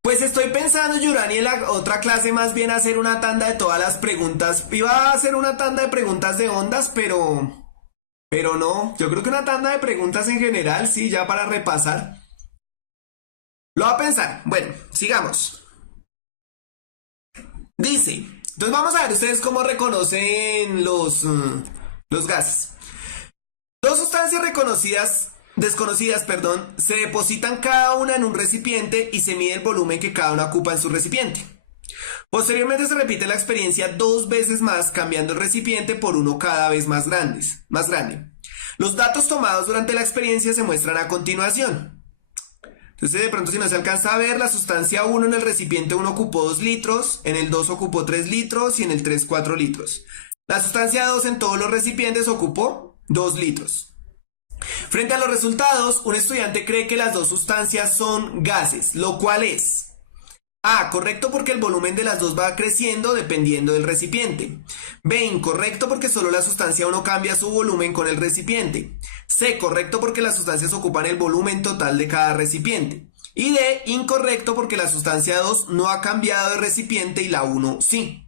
Pues estoy pensando, Yurani, en la otra clase más bien hacer una tanda de todas las preguntas. Iba a hacer una tanda de preguntas de ondas, pero no. Yo creo que una tanda de preguntas en general, sí, ya para repasar. Lo va a pensar. Bueno, sigamos. Dice, entonces vamos a ver ustedes cómo reconocen los gases. Dos sustancias desconocidas, perdón, se depositan cada una en un recipiente y se mide el volumen que cada una ocupa en su recipiente. Posteriormente se repite la experiencia 2 veces más, cambiando el recipiente por uno cada vez más grande. Los datos tomados durante la experiencia se muestran a continuación. Entonces de pronto si no se alcanza a ver, la sustancia 1 en el recipiente 1 ocupó 2 litros, en el 2 ocupó 3 litros y en el 3 4 litros. La sustancia 2 en todos los recipientes ocupó 2 litros. Frente a los resultados, un estudiante cree que las dos sustancias son gases, lo cual es A, correcto porque el volumen de las dos va creciendo dependiendo del recipiente. B, incorrecto porque solo la sustancia 1 cambia su volumen con el recipiente. C, correcto porque las sustancias ocupan el volumen total de cada recipiente. Y D, incorrecto porque la sustancia 2 no ha cambiado de recipiente y la 1 sí.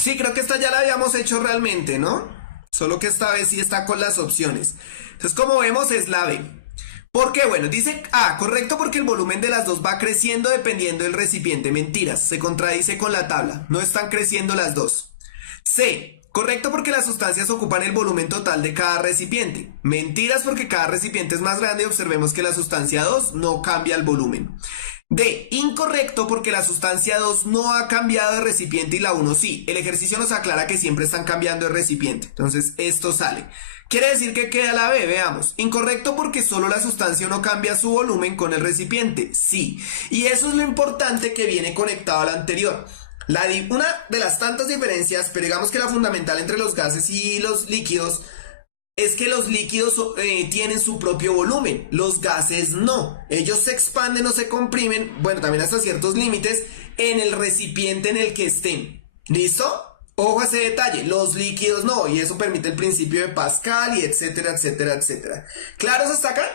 Sí, creo que esta ya la habíamos hecho realmente, ¿no? Solo que esta vez sí está con las opciones. Entonces, como vemos, es la B. ¿Por qué? Bueno, dice A, correcto porque el volumen de las dos va creciendo dependiendo del recipiente. Mentiras, se contradice con la tabla. No están creciendo las dos. C, correcto porque las sustancias ocupan el volumen total de cada recipiente. Mentiras porque cada recipiente es más grande y observemos que la sustancia 2 no cambia el volumen. D, incorrecto porque la sustancia 2 no ha cambiado de recipiente y la uno sí. El ejercicio nos aclara que siempre están cambiando de recipiente. Entonces esto sale. Quiere decir que queda la B, veamos. Incorrecto porque solo la sustancia no cambia su volumen con el recipiente. Sí. Y eso es lo importante que viene conectado a la anterior. Una de las tantas diferencias, pero digamos que la fundamental entre los gases y los líquidos, es que los líquidos tienen su propio volumen, los gases no. Ellos se expanden o se comprimen, bueno, también hasta ciertos límites, en el recipiente en el que estén. ¿Listo? Ojo a ese detalle, los líquidos no, y eso permite el principio de Pascal y etcétera, etcétera, etcétera. ¿Claros hasta acá?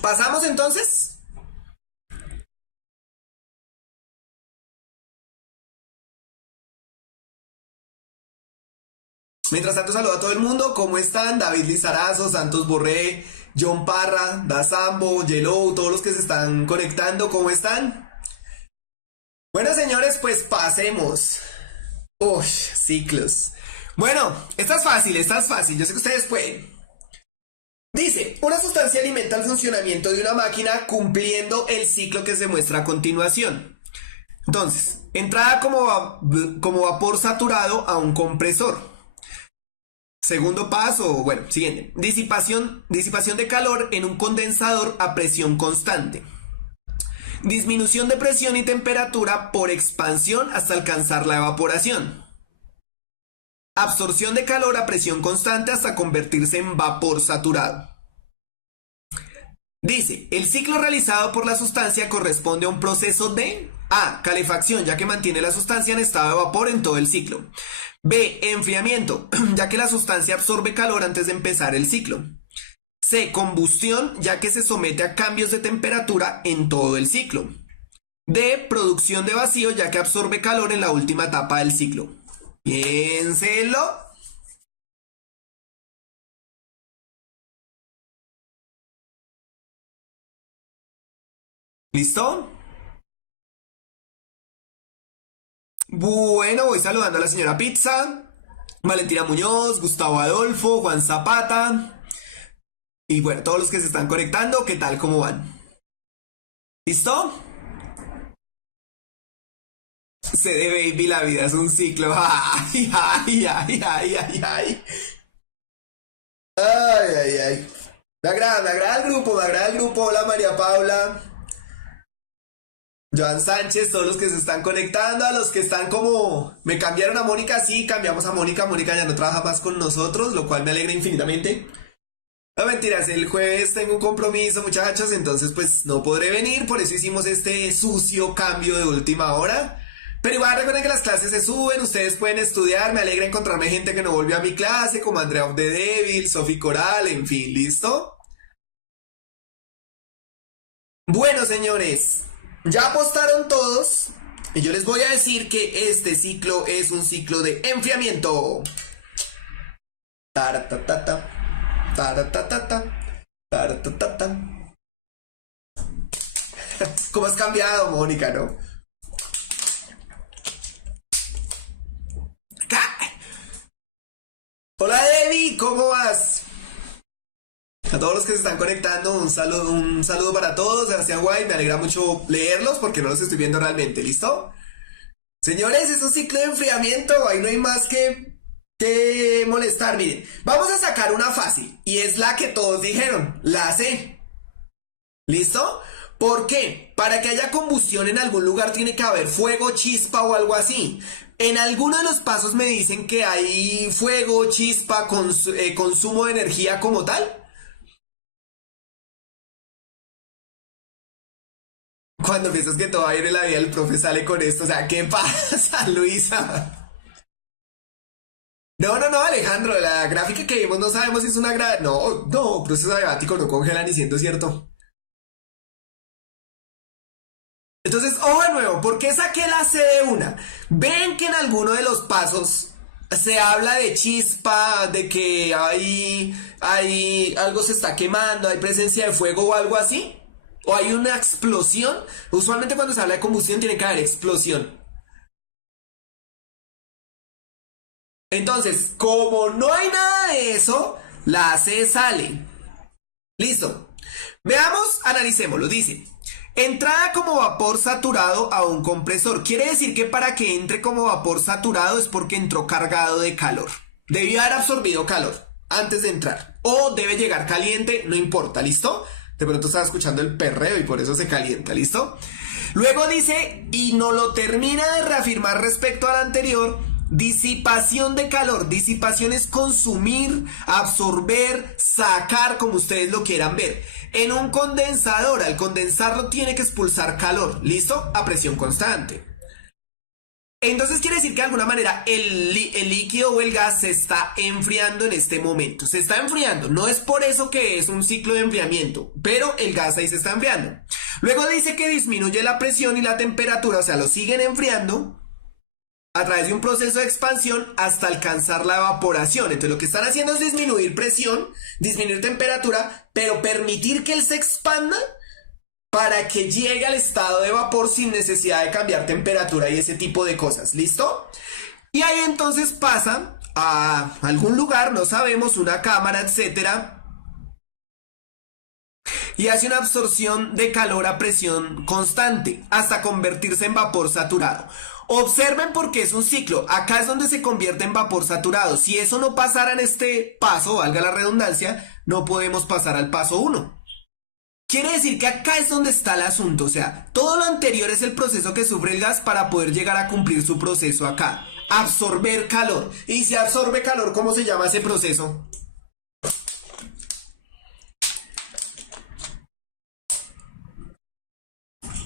¿Pasamos entonces? Mientras tanto, saludo a todo el mundo. ¿Cómo están? David Lizarazo, Santos Borré, John Parra, Dazambo, Yellow, todos los que se están conectando. ¿Cómo están? Bueno, señores, pues pasemos. Uy, ciclos. Bueno, esta es fácil, esta es fácil. Yo sé que ustedes pueden. Dice, una sustancia alimenta el funcionamiento de una máquina cumpliendo el ciclo que se muestra a continuación. Entonces, entrada como vapor saturado a un compresor. Segundo paso, bueno, siguiente. Disipación de calor en un condensador a presión constante. Disminución de presión y temperatura por expansión hasta alcanzar la evaporación. Absorción de calor a presión constante hasta convertirse en vapor saturado. Dice, el ciclo realizado por la sustancia corresponde a un proceso de A, calefacción, ya que mantiene la sustancia en estado de vapor en todo el ciclo. B, enfriamiento, ya que la sustancia absorbe calor antes de empezar el ciclo. C, combustión, ya que se somete a cambios de temperatura en todo el ciclo. D, producción de vacío, ya que absorbe calor en la última etapa del ciclo. Piénselo. ¿Listo? Bueno, voy saludando a la señora Pizza, Valentina Muñoz, Gustavo Adolfo, Juan Zapata y bueno, todos los que se están conectando, ¿qué tal? ¿Cómo van? ¿Listo? Se de baby, la vida es un ciclo. Ay, ay, ay, ay, ay, ay. Ay, ay, ay. Me agrada el grupo, me agrada el grupo. Hola María Paula, Joan Sánchez, todos los que se están conectando, a los que están como... Me cambiaron a Mónica, sí, cambiamos a Mónica. Mónica ya no trabaja más con nosotros, lo cual me alegra infinitamente. No mentiras, el jueves tengo un compromiso, muchachos, entonces pues no podré venir, por eso hicimos este sucio cambio de última hora. Pero igual recuerden que las clases se suben, ustedes pueden estudiar, me alegra encontrarme gente que no volvió a mi clase, como Andrea of the Devil, Sofi Coral, en fin, ¿listo? Bueno, señores, ya apostaron todos y yo les voy a decir que este ciclo es un ciclo de enfriamiento. Taratatata, taratatata, taratatata. ¿Cómo has cambiado, Mónica, no? Hola, Eddie, ¿cómo vas? A todos los que se están conectando, un saludo para todos. Sebastián White, me alegra mucho leerlos porque no los estoy viendo realmente, ¿listo? Señores, es un ciclo de enfriamiento, ahí no hay más que molestar. Miren, vamos a sacar una fácil y es la que todos dijeron, la C. ¿Listo? ¿Por qué? Para que haya combustión en algún lugar tiene que haber fuego, chispa o algo así. En alguno de los pasos me dicen que hay fuego, chispa, consumo de energía como tal. Cuando piensas que todo va a ir en la vida, el profe sale con esto. O sea, ¿qué pasa, Luisa? No, no, no, Alejandro, la gráfica que vimos no sabemos si es una No, no, proceso adiabático no congela ni siendo cierto. Entonces, ojo de nuevo, ¿por qué saqué la C de una? Ven que en alguno de los pasos se habla de chispa, de que algo se está quemando, hay presencia de fuego o algo así. O hay una explosión. Usualmente cuando se habla de combustión tiene que haber explosión. Entonces, como no hay nada de eso, la C sale. Listo. Veamos, analicémoslo. Dice, entrada como vapor saturado a un compresor. Quiere decir que para que entre como vapor saturado es porque entró cargado de calor. Debió haber absorbido calor antes de entrar. O debe llegar caliente, no importa, ¿listo? De pronto estaba escuchando el perreo y por eso se calienta, ¿listo? Luego dice, y no lo termina de reafirmar respecto al anterior, disipación de calor. Disipación es consumir, absorber, sacar, como ustedes lo quieran ver. En un condensador, al condensarlo tiene que expulsar calor, ¿listo? A presión constante. Entonces quiere decir que de alguna manera el líquido o el gas se está enfriando en este momento. Se está enfriando. No es por eso que es un ciclo de enfriamiento, pero el gas ahí se está enfriando. Luego dice que disminuye la presión y la temperatura, o sea, lo siguen enfriando a través de un proceso de expansión hasta alcanzar la evaporación. Entonces lo que están haciendo es disminuir presión, disminuir temperatura, pero permitir que él se expanda para que llegue al estado de vapor sin necesidad de cambiar temperatura y ese tipo de cosas. ¿Listo? Y ahí entonces pasa a algún lugar, no sabemos, una cámara, etcétera, y hace una absorción de calor a presión constante hasta convertirse en vapor saturado. Observen porque es un ciclo. Acá es donde se convierte en vapor saturado. Si eso no pasara en este paso, valga la redundancia, no podemos pasar al paso 1. Quiere decir que acá es donde está el asunto, o sea, todo lo anterior es el proceso que sufre el gas para poder llegar a cumplir su proceso acá. Absorber calor. Y si absorbe calor, ¿cómo se llama ese proceso?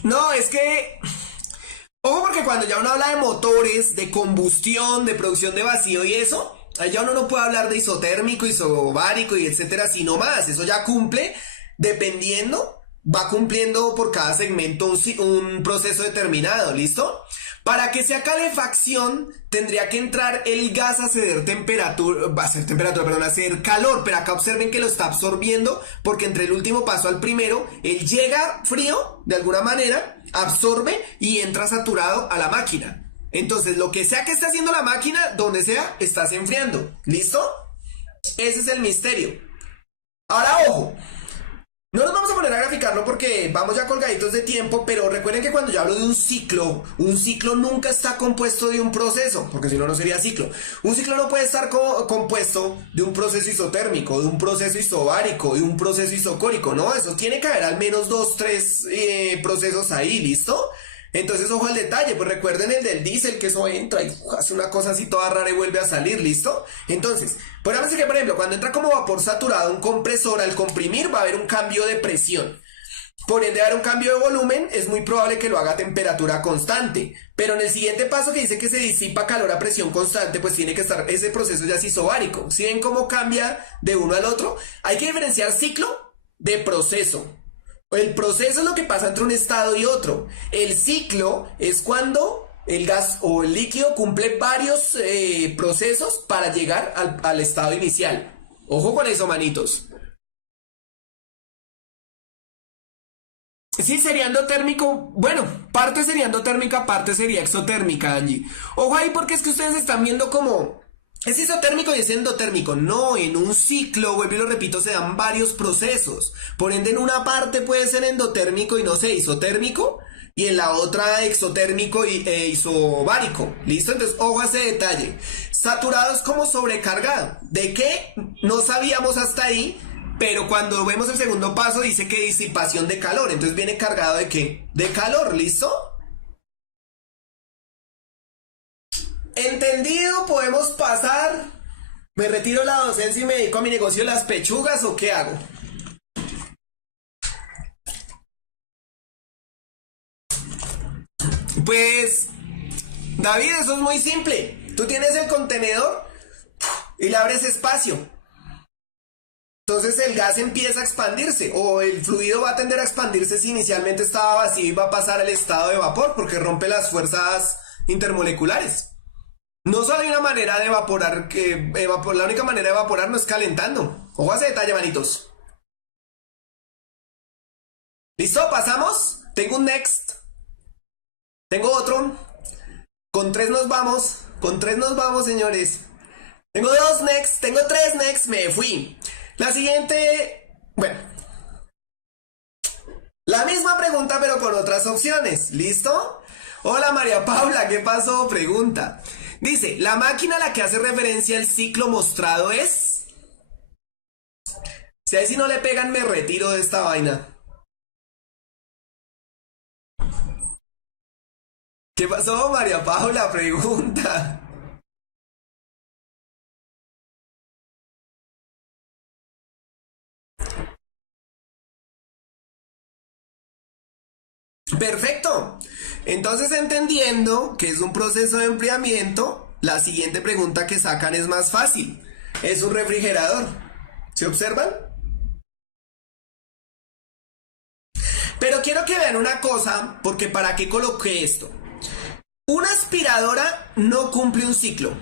No, es que... Ojo porque cuando ya uno habla de motores, de combustión, de producción de vacío y eso, allá uno no puede hablar de isotérmico, isobárico y etcétera, sino más. Eso ya cumple dependiendo, va cumpliendo por cada segmento un proceso determinado, ¿listo? Para que sea calefacción, tendría que entrar el gas a ceder temperatura, va a ser temperatura, perdón, a ceder calor, pero acá observen que lo está absorbiendo, porque entre el último paso al primero, él llega frío, de alguna manera, absorbe y entra saturado a la máquina. Entonces, lo que sea que esté haciendo la máquina, donde sea, estás enfriando, ¿listo? Ese es el misterio. Ahora, ojo. No nos vamos a poner a graficarlo porque vamos ya colgaditos de tiempo, pero recuerden que cuando yo hablo de un ciclo nunca está compuesto de un proceso, porque si no, no sería ciclo. Un ciclo no puede estar compuesto de un proceso isotérmico, de un proceso isobárico, de un proceso isocórico, ¿no? Eso tiene que haber al menos 2, 3 procesos ahí, ¿listo? Entonces, ojo al detalle, pues recuerden el del diésel, que eso entra y hace una cosa así toda rara y vuelve a salir, ¿listo? Entonces, podemos decir que, por ejemplo, cuando entra como vapor saturado un compresor, al comprimir va a haber un cambio de presión. Por ende, va a haber un cambio de volumen, es muy probable que lo haga a temperatura constante. Pero en el siguiente paso que dice que se disipa calor a presión constante, pues tiene que estar, ese proceso ya es isobárico. ¿Sí ven cómo cambia de uno al otro? Hay que diferenciar ciclo de proceso. El proceso es lo que pasa entre un estado y otro. El ciclo es cuando el gas o el líquido cumple varios procesos para llegar al estado inicial. Ojo con eso, manitos. Sí, sería endotérmico. Bueno, parte sería endotérmica, parte sería exotérmica, Angie. Ojo ahí porque es que ustedes están viendo como... Es isotérmico y es endotérmico. No, en un ciclo, vuelvo y lo repito, se dan varios procesos. Por ende, en una parte puede ser endotérmico y no sé, isotérmico. Y en la otra exotérmico e isobárico. ¿Listo? Entonces, ojo a ese detalle. Saturado es como sobrecargado. ¿De qué? No sabíamos hasta ahí. Pero cuando vemos el segundo paso dice que disipación de calor. Entonces viene cargado de ¿qué? De calor, ¿listo? Entendido, podemos pasar. ¿Me retiro la docencia y me dedico a mi negocio de las pechugas o qué hago? Pues, David, eso es muy simple. Tú tienes el contenedor y le abres espacio. Entonces el gas empieza a expandirse o el fluido va a tender a expandirse si inicialmente estaba vacío y va a pasar al estado de vapor porque rompe las fuerzas intermoleculares. No solo hay una manera de evaporar, la única manera de evaporar no es calentando. Ojo a ese detalle, manitos. ¿Listo? ¿Pasamos? Tengo un next. Tengo otro. Con tres nos vamos. Con tres nos vamos, señores. Tengo dos next. Tengo tres next. Me fui. La siguiente... Bueno. La misma pregunta pero con otras opciones. ¿Listo? Hola María Paula, ¿qué pasó? Pregunta. Dice, la máquina a la que hace referencia el ciclo mostrado es... Si ahí si no le pegan me retiro de esta vaina. ¿Qué pasó María Paula? Pregunta. Perfecto. Entonces, entendiendo que es un proceso de enfriamiento, la siguiente pregunta que sacan es más fácil. Es un refrigerador. ¿Se observan? Pero quiero que vean una cosa, porque ¿para qué coloqué esto? Una aspiradora no cumple un ciclo.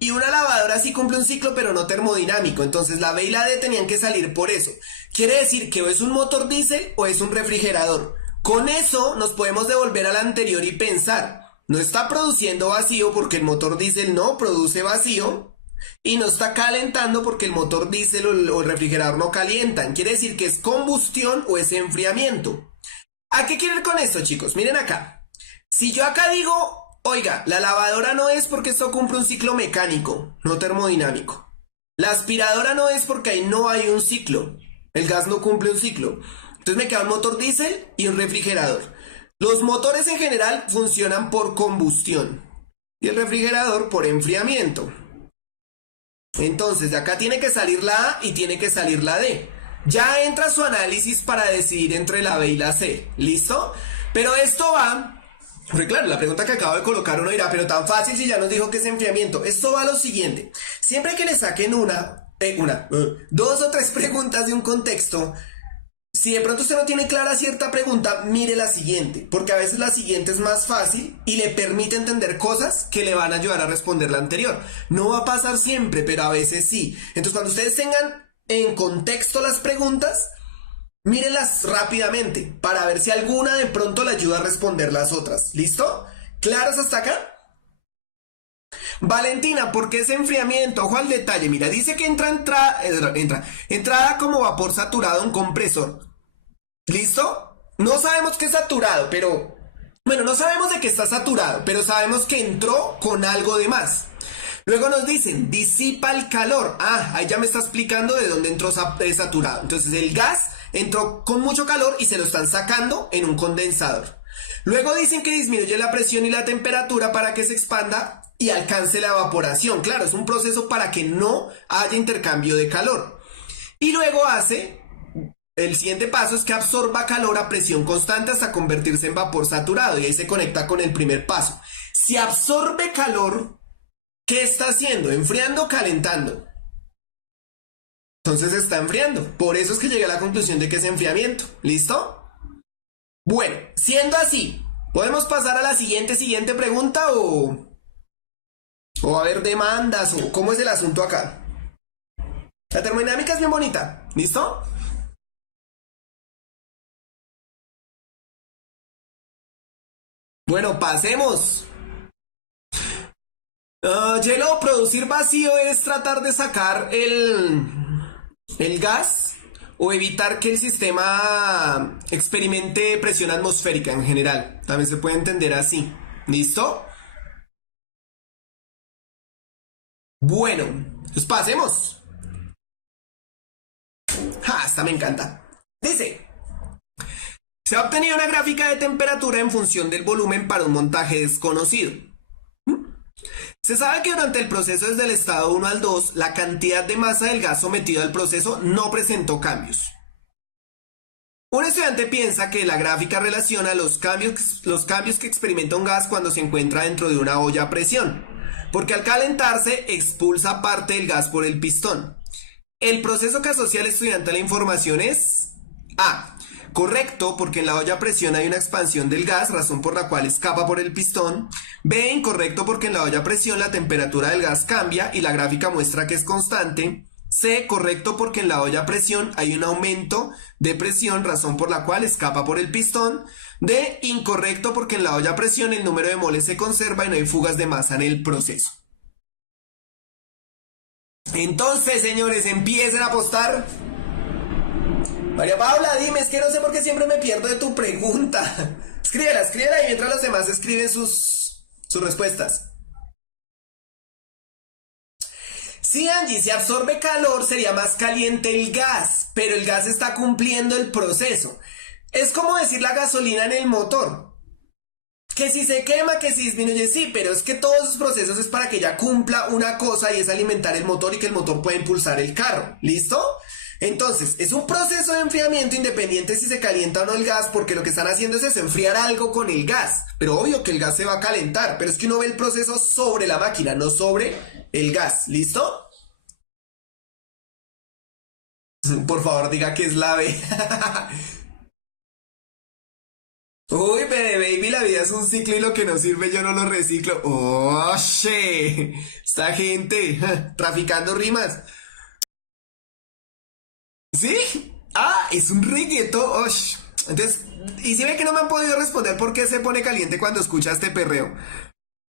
Y una lavadora sí cumple un ciclo, pero no termodinámico. Entonces la B y la D tenían que salir por eso. Quiere decir que o es un motor diésel o es un refrigerador. Con eso nos podemos devolver al anterior y pensar, no está produciendo vacío porque el motor diésel no produce vacío y no está calentando porque el motor diésel o el refrigerador no calientan. Quiere decir que es combustión o es enfriamiento. ¿A qué quiero ir con esto, chicos? Miren acá. Si yo acá digo, oiga, la lavadora no es porque esto cumple un ciclo mecánico, no termodinámico. La aspiradora no es porque ahí no hay un ciclo. El gas no cumple un ciclo. Entonces me queda un motor diésel y un refrigerador. Los motores en general funcionan por combustión y el refrigerador por enfriamiento. Entonces de acá tiene que salir la A y tiene que salir la D. Ya entra su análisis para decidir entre la B y la C. ¿Listo? Pero esto va... Porque claro, la pregunta que acabo de colocar uno dirá, pero tan fácil si ya nos dijo que es enfriamiento. Esto va a lo siguiente. Siempre que le saquen dos o tres preguntas de un contexto, si de pronto usted no tiene clara cierta pregunta, mire la siguiente, porque a veces la siguiente es más fácil y le permite entender cosas que le van a ayudar a responder la anterior. No va a pasar siempre, pero a veces sí. Entonces, cuando ustedes tengan en contexto las preguntas, mírenlas rápidamente para ver si alguna de pronto le ayuda a responder las otras. ¿Listo? ¿Claros hasta acá? Valentina, ¿por qué ese enfriamiento? Ojo al detalle, mira, dice que entrada como vapor saturado en compresor. ¿Listo? No sabemos qué es saturado, pero... Bueno, no sabemos de qué está saturado, pero sabemos que entró con algo de más. Luego nos dicen, disipa el calor. Ah, ahí ya me está explicando de dónde entró saturado. Entonces el gas entró con mucho calor y se lo están sacando en un condensador. Luego dicen que disminuye la presión y la temperatura para que se expanda y alcance la evaporación. Claro, es un proceso para que no haya intercambio de calor. Y luego el siguiente paso es que absorba calor a presión constante hasta convertirse en vapor saturado. Y ahí se conecta con el primer paso. Si absorbe calor, ¿qué está haciendo? ¿Enfriando o calentando? Entonces está enfriando. Por eso es que llegué a la conclusión de que es enfriamiento. ¿Listo? Bueno, siendo así, ¿podemos pasar a la siguiente pregunta o a ver demandas o cómo es el asunto acá? La termodinámica es bien bonita. ¿Listo? Bueno, pasemos. Hielo, producir vacío es tratar de sacar el gas o evitar que el sistema experimente presión atmosférica en general. También se puede entender así. ¿Listo? Bueno, pues pasemos. Esta me encanta. Dice, se ha obtenido una gráfica de temperatura en función del volumen para un montaje desconocido. Se sabe que durante el proceso desde el estado 1 al 2, la cantidad de masa del gas sometido al proceso no presentó cambios. Un estudiante piensa que la gráfica relaciona los cambios que experimenta un gas cuando se encuentra dentro de una olla a presión, porque al calentarse expulsa parte del gas por el pistón. El proceso que asocia el estudiante a la información es A. Correcto, porque en la olla a presión hay una expansión del gas, razón por la cual escapa por el pistón. B. Incorrecto, porque en la olla a presión la temperatura del gas cambia y la gráfica muestra que es constante. C. Correcto, porque en la olla a presión hay un aumento de presión, razón por la cual escapa por el pistón. D. Incorrecto, porque en la olla a presión el número de moles se conserva y no hay fugas de masa en el proceso. Entonces, señores, empiecen a apostar. María Paula, dime, es que no sé por qué siempre me pierdo de tu pregunta. Escríbela y mientras los demás escriben sus respuestas. Si Angie se absorbe calor, sería más caliente el gas, pero el gas está cumpliendo el proceso. Es como decir la gasolina en el motor. Que si se quema, que si disminuye, sí, pero es que todos esos procesos es para que ya cumpla una cosa y es alimentar el motor y que el motor pueda impulsar el carro. ¿Listo? Entonces, es un proceso de enfriamiento independiente si se calienta o no el gas, porque lo que están haciendo es eso, enfriar algo con el gas. Pero obvio que el gas se va a calentar, pero es que uno ve el proceso sobre la máquina, no sobre el gas. ¿Listo? Por favor, diga que es la B. Uy, pero baby, la vida es un ciclo y lo que no sirve yo no lo reciclo. Oye, esta gente traficando rimas. ¿Sí? Ah, es un reggaetón. Osh. Entonces, y si ve que no me han podido responder por qué se pone caliente cuando escucha este perreo.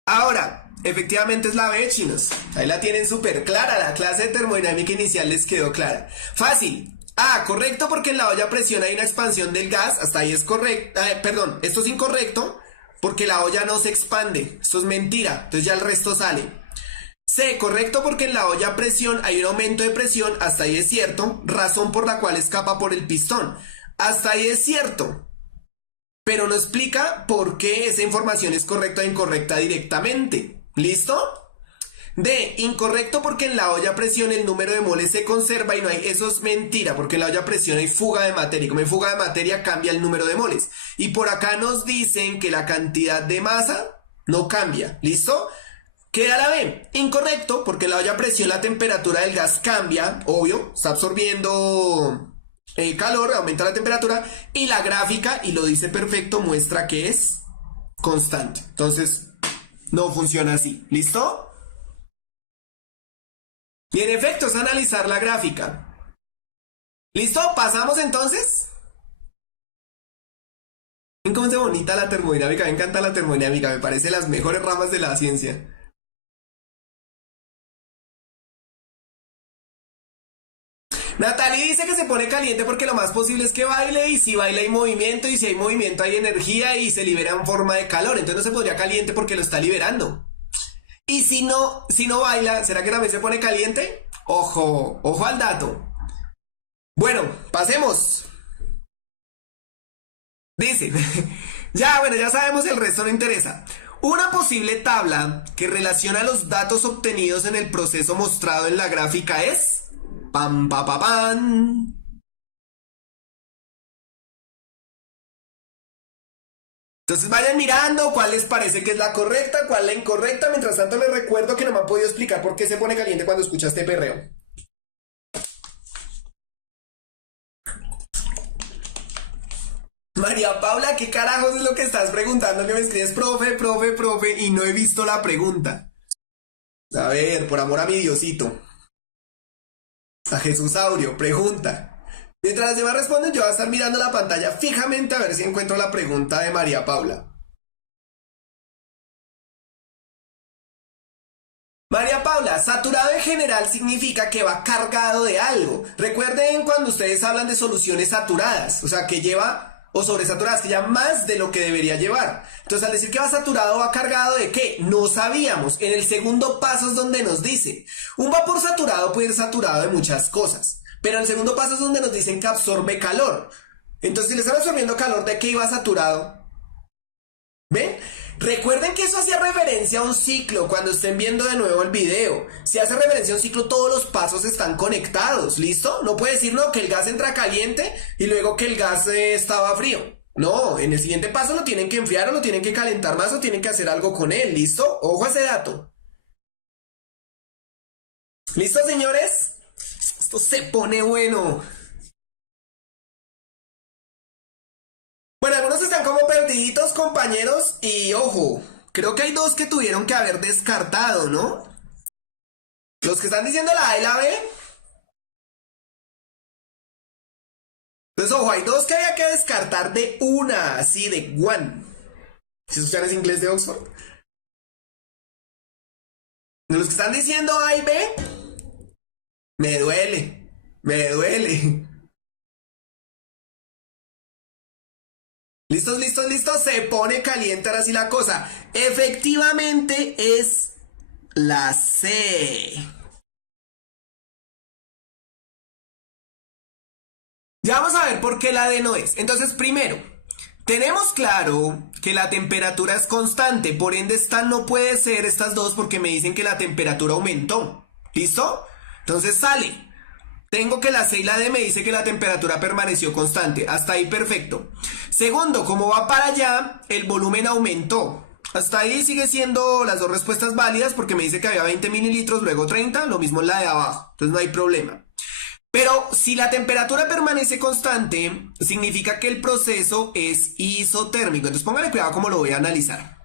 Ahora, efectivamente es la B, chinos. Ahí la tienen súper clara. La clase de termodinámica inicial les quedó clara. Fácil. Ah, correcto porque en la olla a presión hay una expansión del gas. Hasta ahí es correcto. Perdón, esto es incorrecto porque la olla no se expande. Esto es mentira. Entonces ya el resto sale. C, correcto porque en la olla a presión hay un aumento de presión. Hasta ahí es cierto. Razón por la cual escapa por el pistón. Hasta ahí es cierto. Pero no explica por qué esa información es correcta o incorrecta directamente. ¿Listo? D, incorrecto porque en la olla a presión el número de moles se conserva y no hay, eso es mentira, porque en la olla a presión hay fuga de materia y como hay fuga de materia cambia el número de moles. Y por acá nos dicen que la cantidad de masa no cambia. ¿Listo? Queda la B, incorrecto porque en la olla a presión la temperatura del gas cambia, obvio, está absorbiendo calor, aumenta la temperatura y la gráfica, y lo dice perfecto, muestra que es constante. Entonces, no funciona así. ¿Listo? Y en efecto es analizar la gráfica. ¿Listo? ¿Pasamos entonces? ¿Ven cómo es de bonita la termodinámica? Me encanta la termodinámica, me parece las mejores ramas de la ciencia. Natalie dice que se pone caliente porque lo más posible es que baile y si baila hay movimiento y si hay movimiento hay energía y se libera en forma de calor. Entonces no se podría caliente porque lo está liberando. Y si no baila, ¿será que también se pone caliente? Ojo, ojo al dato. Bueno, pasemos. Dice, ya, bueno, ya sabemos el resto no interesa. Una posible tabla que relaciona los datos obtenidos en el proceso mostrado en la gráfica es... Pam, pa, pa, pam. Entonces vayan mirando cuál les parece que es la correcta, cuál la incorrecta. Mientras tanto les recuerdo que no me han podido explicar por qué se pone caliente cuando escucha este perreo. María Paula, ¿qué carajos es lo que estás preguntando? Que me escribes, profe, profe, profe, y no he visto la pregunta. A ver, por amor a mi Diosito. A Jesús Aurio, pregunta. Mientras las demás responden, yo voy a estar mirando la pantalla fijamente a ver si encuentro la pregunta de María Paula. María Paula, saturado en general significa que va cargado de algo. Recuerden cuando ustedes hablan de soluciones saturadas, o sea, que lleva, o sobresaturadas, que lleva más de lo que debería llevar. Entonces, al decir que va saturado, va cargado de ¿qué? No sabíamos. En el segundo paso es donde nos dice. Un vapor saturado puede ir saturado de muchas cosas, pero en el segundo paso es donde nos dicen que absorbe calor. Entonces, si le están absorbiendo calor, ¿de qué iba saturado? ¿Ven? Recuerden que eso hacía referencia a un ciclo cuando estén viendo de nuevo el video. Si hace referencia a un ciclo, todos los pasos están conectados, ¿listo? No puede decir no, que el gas entra caliente y luego que el gas estaba frío. No, en el siguiente paso lo tienen que enfriar o lo tienen que calentar más o tienen que hacer algo con él, ¿listo? Ojo a ese dato. ¿Listo, señores? Esto se pone bueno. Bueno, algunos están como perdiditos, compañeros, y ojo, creo que hay dos que tuvieron que haber descartado, ¿no? Los que están diciendo la A y la B. Entonces, ojo, hay dos que había que descartar de una, así, de one. Si escuchan ese inglés de Oxford. De los que están diciendo A y B, me duele, me duele. ¿Listos, listos, listos? Se pone caliente ahora sí la cosa. Efectivamente es la C. Ya vamos a ver por qué la D no es. Entonces, primero, tenemos claro que la temperatura es constante, por ende esta no puede ser estas dos porque me dicen que la temperatura aumentó. ¿Listo? Entonces sale. Tengo que la C y la D me dice que la temperatura permaneció constante. Hasta ahí perfecto. Segundo, como va para allá, el volumen aumentó. Hasta ahí sigue siendo las dos respuestas válidas porque me dice que había 20 mililitros, luego 30, lo mismo en la de abajo. Entonces no hay problema. Pero si la temperatura permanece constante, significa que el proceso es isotérmico. Entonces póngale cuidado cómo lo voy a analizar.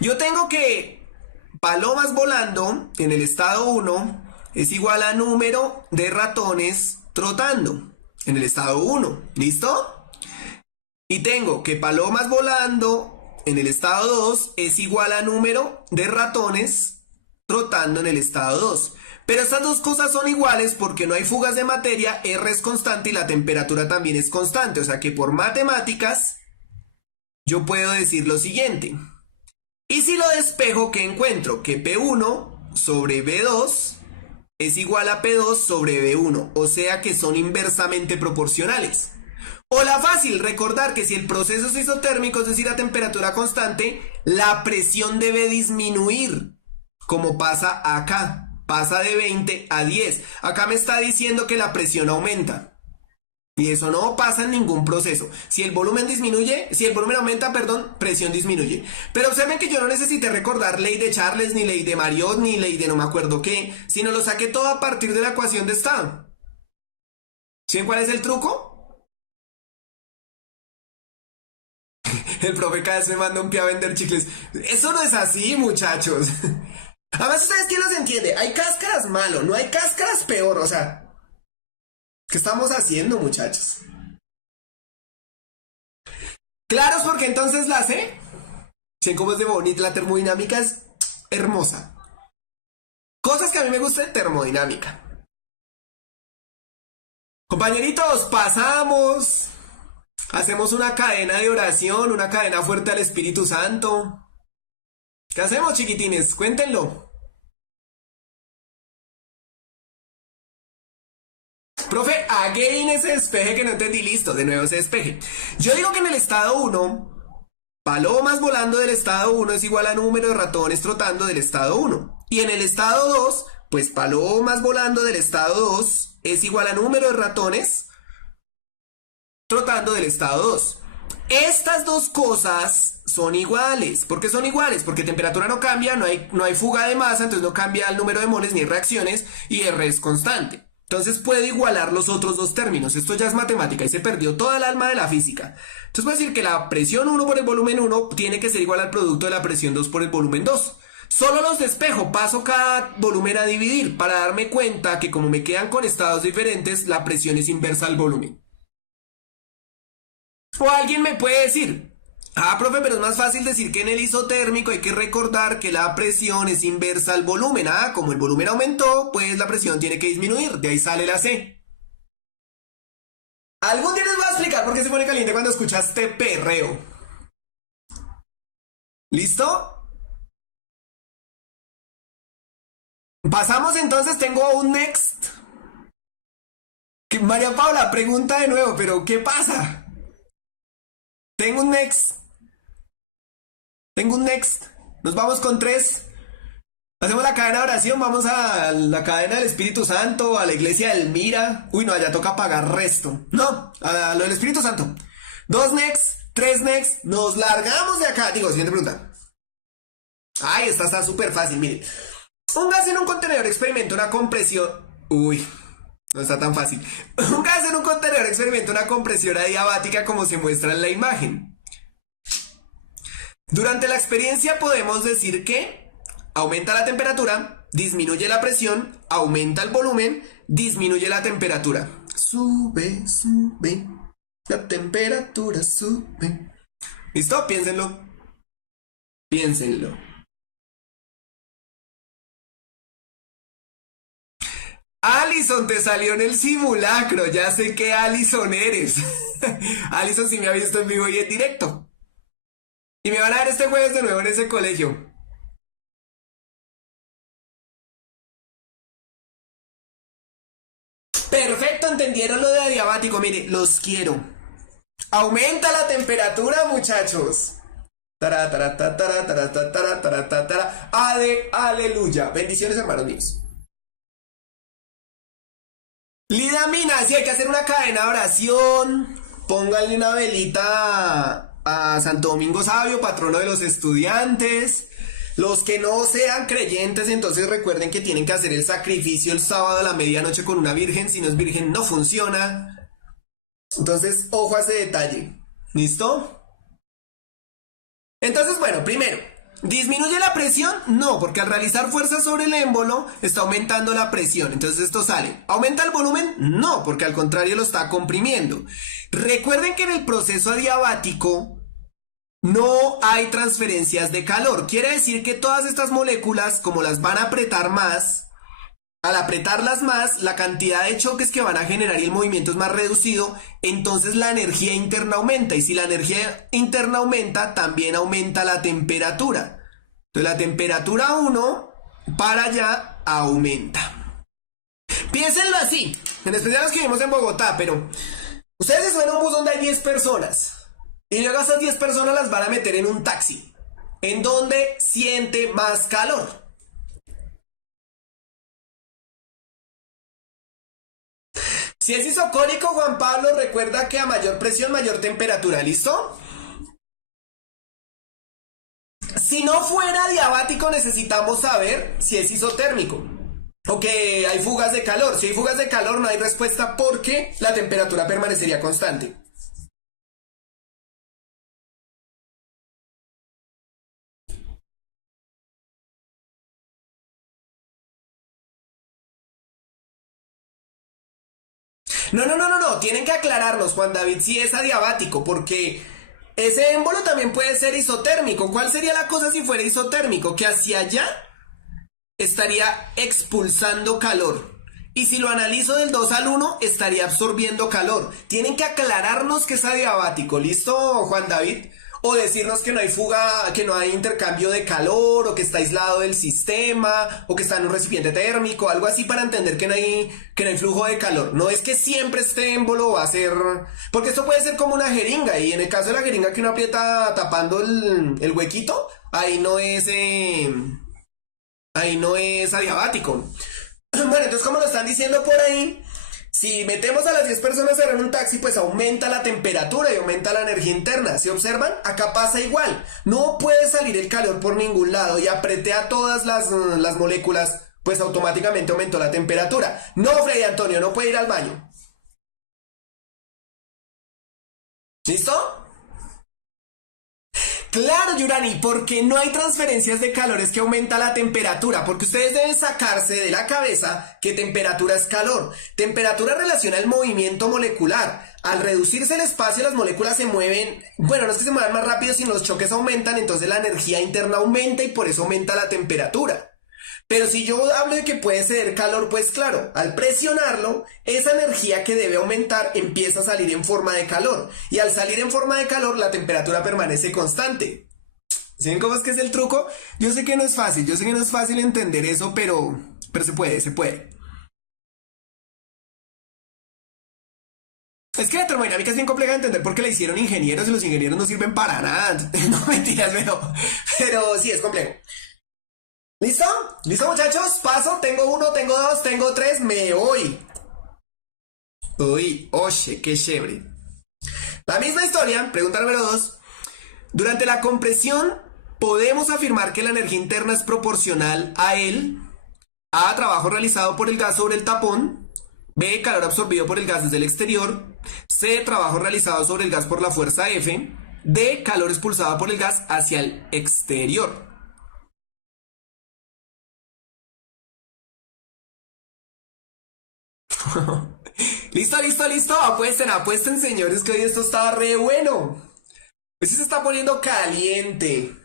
Yo tengo que palomas volando en el estado 1 es igual a número de ratones trotando en el estado 1. ¿Listo? Y tengo que palomas volando en el estado 2 es igual a número de ratones trotando en el estado 2. Pero estas dos cosas son iguales porque no hay fugas de materia, R es constante y la temperatura también es constante. O sea que por matemáticas yo puedo decir lo siguiente. Y si lo despejo, ¿qué encuentro? Que P1 sobre B2 es igual a P2 sobre B1. O sea que son inversamente proporcionales. O la fácil, recordar que si el proceso es isotérmico, es decir, a temperatura constante, la presión debe disminuir, como pasa acá. Pasa de 20 a 10. Acá me está diciendo que la presión aumenta. Y eso no pasa en ningún proceso. Si el volumen disminuye, si el volumen aumenta, perdón, presión disminuye. Pero observen que yo no necesité recordar ley de Charles, ni ley de Mariot, ni ley de no me acuerdo qué, sino lo saqué todo a partir de la ecuación de estado. ¿Sí? ¿Cuál es el truco? El profe cada vez me manda un pie a vender chicles. Eso no es así, muchachos. Además, ¿ustedes quién los entiende? Hay cáscaras malo, no hay cáscaras peor, o sea, ¿qué estamos haciendo, muchachos? Claros, porque entonces la C, si cómo es de bonita, la termodinámica es hermosa. Cosas que a mí me gusta de termodinámica. Compañeritos, pasamos, hacemos una cadena de oración, una cadena fuerte al Espíritu Santo. ¿Qué hacemos, chiquitines? Cuéntenlo. Profe, again ese despeje que no entendí. Listo, de nuevo ese despeje. Yo digo que en el estado 1, palomas volando del estado 1 es igual a número de ratones trotando del estado 1. Y en el estado 2, pues palomas volando del estado 2 es igual a número de ratones trotando del estado 2. Estas dos cosas son iguales. ¿Por qué son iguales? Porque temperatura no cambia, no hay fuga de masa, entonces no cambia el número de moles ni reacciones y R es constante. Entonces puedo igualar los otros dos términos. Esto ya es matemática y se perdió toda el alma de la física. Entonces puedo decir que la presión 1 por el volumen 1 tiene que ser igual al producto de la presión 2 por el volumen 2. Solo los despejo, paso cada volumen a dividir para darme cuenta que como me quedan con estados diferentes, la presión es inversa al volumen. O alguien me puede decir, profe, pero es más fácil decir que en el isotérmico hay que recordar que la presión es inversa al volumen. Como el volumen aumentó, pues la presión tiene que disminuir. De ahí sale la C. Algún día les voy a explicar por qué se pone caliente cuando escuchas este perreo. ¿Listo? Pasamos entonces, tengo un next. María Paula pregunta de nuevo, pero ¿qué pasa? Tengo un next. Tengo un next. Nos vamos con 3. Hacemos la cadena de oración. Vamos a la cadena del Espíritu Santo. A la iglesia del Mira. Uy, no, allá toca pagar resto. No, a lo del Espíritu Santo. 2 next. 3 next. Nos largamos de acá. Digo, siguiente pregunta. Ay, esta está súper fácil. Mire. Un gas en un contenedor experimenta una compresión. Uy, no está tan fácil. Un gas en un contenedor experimenta una compresión adiabática como se muestra en la imagen. Durante la experiencia podemos decir que aumenta la temperatura, disminuye la presión, aumenta el volumen, disminuye la temperatura. Sube, sube, la temperatura sube. ¿Listo? Piénsenlo. Piénsenlo. Alison, te salió en el simulacro. Ya sé qué Alison eres. Alison sí me ha visto en vivo y en directo. Y me van a ver este jueves de nuevo en ese colegio. Perfecto, entendieron lo de adiabático. Mire, los quiero. Aumenta la temperatura, muchachos. Tara, tara, ta, tara, tara, ta, tara, tara, ta, tara. Aleluya. Bendiciones, hermanos míos. Lidamina, sí, hay que hacer una cadena de oración. Pónganle una velita a Santo Domingo Sabio, patrono de los estudiantes. Los que no sean creyentes, entonces recuerden que tienen que hacer el sacrificio el sábado a la medianoche con una virgen. Si no es virgen, no funciona. Entonces, ojo a ese detalle. ¿Listo? Entonces, bueno, primero, ¿disminuye la presión? No, porque al realizar fuerza sobre el émbolo está aumentando la presión. Entonces esto sale. ¿Aumenta el volumen? No, porque al contrario lo está comprimiendo. Recuerden que en el proceso adiabático no hay transferencias de calor. Quiere decir que todas estas moléculas, como las van a apretar más, al apretarlas más, la cantidad de choques que van a generar y el movimiento es más reducido, entonces la energía interna aumenta. Y si la energía interna aumenta, también aumenta la temperatura. Entonces la temperatura 1 para allá aumenta. Piénsenlo así, en especial los que vivimos en Bogotá, pero ustedes se suben a un bus donde hay 10 personas y luego esas 10 personas las van a meter en un taxi, en donde siente más calor. Si es isocólico, Juan Pablo, recuerda que a mayor presión, mayor temperatura, ¿listo? Si no fuera diabático, necesitamos saber si es isotérmico. O que hay fugas de calor. Si hay fugas de calor, no hay respuesta porque la temperatura permanecería constante. No. Tienen que aclararnos, Juan David, si es adiabático, porque ese émbolo también puede ser isotérmico. ¿Cuál sería la cosa si fuera isotérmico? Que hacia allá estaría expulsando calor. Y si lo analizo del 2 al 1, estaría absorbiendo calor. Tienen que aclararnos que es adiabático. ¿Listo, Juan David? O decirnos que no hay fuga, que no hay intercambio de calor, o que está aislado del sistema, o que está en un recipiente térmico, algo así para entender que no hay flujo de calor. No es que siempre este émbolo va a ser... Porque esto puede ser como una jeringa, y en el caso de la jeringa que uno aprieta tapando el huequito, ahí no es adiabático. Bueno, entonces como lo están diciendo por ahí, si metemos a las 10 personas en un taxi, pues aumenta la temperatura y aumenta la energía interna. ¿Si observan? Acá pasa igual. No puede salir el calor por ningún lado y apreté a todas las moléculas, pues automáticamente aumentó la temperatura. No, Freddy Antonio, no puede ir al baño. ¿Listo? Claro, Yurani, porque no hay transferencias de calores que aumenta la temperatura, porque ustedes deben sacarse de la cabeza que temperatura es calor. Temperatura relaciona el movimiento molecular. Al reducirse el espacio, las moléculas se mueven, bueno, no es que se muevan más rápido, sino los choques aumentan, entonces la energía interna aumenta y por eso aumenta la temperatura. Pero si yo hablo de que puede ceder calor, pues claro, al presionarlo, esa energía que debe aumentar empieza a salir en forma de calor. Y al salir en forma de calor, la temperatura permanece constante. ¿Saben cómo es que es el truco? Yo sé que no es fácil, yo sé que no es fácil entender eso, pero se puede, se puede. Es que la termodinámica es bien compleja de entender porque la hicieron ingenieros y los ingenieros no sirven para nada. No mentiras, pero sí es complejo. ¿Listo? ¿Listo, muchachos? Paso, tengo uno, tengo dos, tengo tres, me voy. Uy, oye, qué chévere. La misma historia, pregunta número 2. Durante la compresión, podemos afirmar que la energía interna es proporcional a el A, trabajo realizado por el gas sobre el tapón. B, calor absorbido por el gas desde el exterior. C, trabajo realizado sobre el gas por la fuerza F. D, calor expulsado por el gas hacia el exterior. Listo. Apuesten, señores, que hoy esto está re bueno. Pues sí se está poniendo caliente.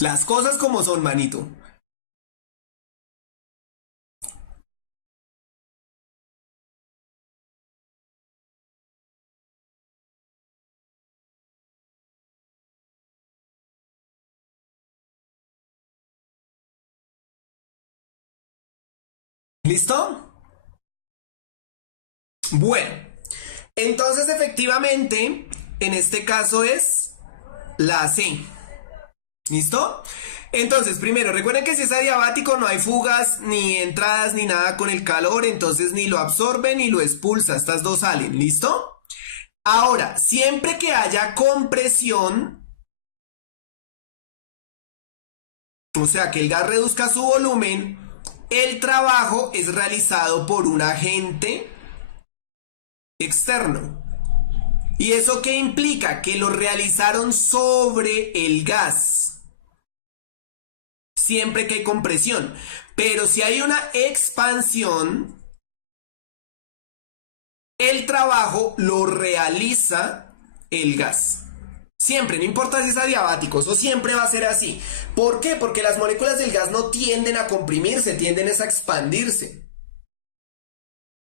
Las cosas como son, manito. ¿Listo? Bueno, entonces efectivamente, en este caso es la C. ¿Listo? Entonces, primero, recuerden que si es adiabático no hay fugas, ni entradas, ni nada con el calor, entonces ni lo absorbe ni lo expulsa, estas dos salen, ¿listo? Ahora, siempre que haya compresión, o sea, que el gas reduzca su volumen, el trabajo es realizado por un agente externo. ¿Y eso qué implica? Que lo realizaron sobre el gas, siempre que hay compresión. Pero si hay una expansión, el trabajo lo realiza el gas. Siempre, no importa si es adiabático, eso siempre va a ser así. ¿Por qué? Porque las moléculas del gas no tienden a comprimirse, tienden a expandirse.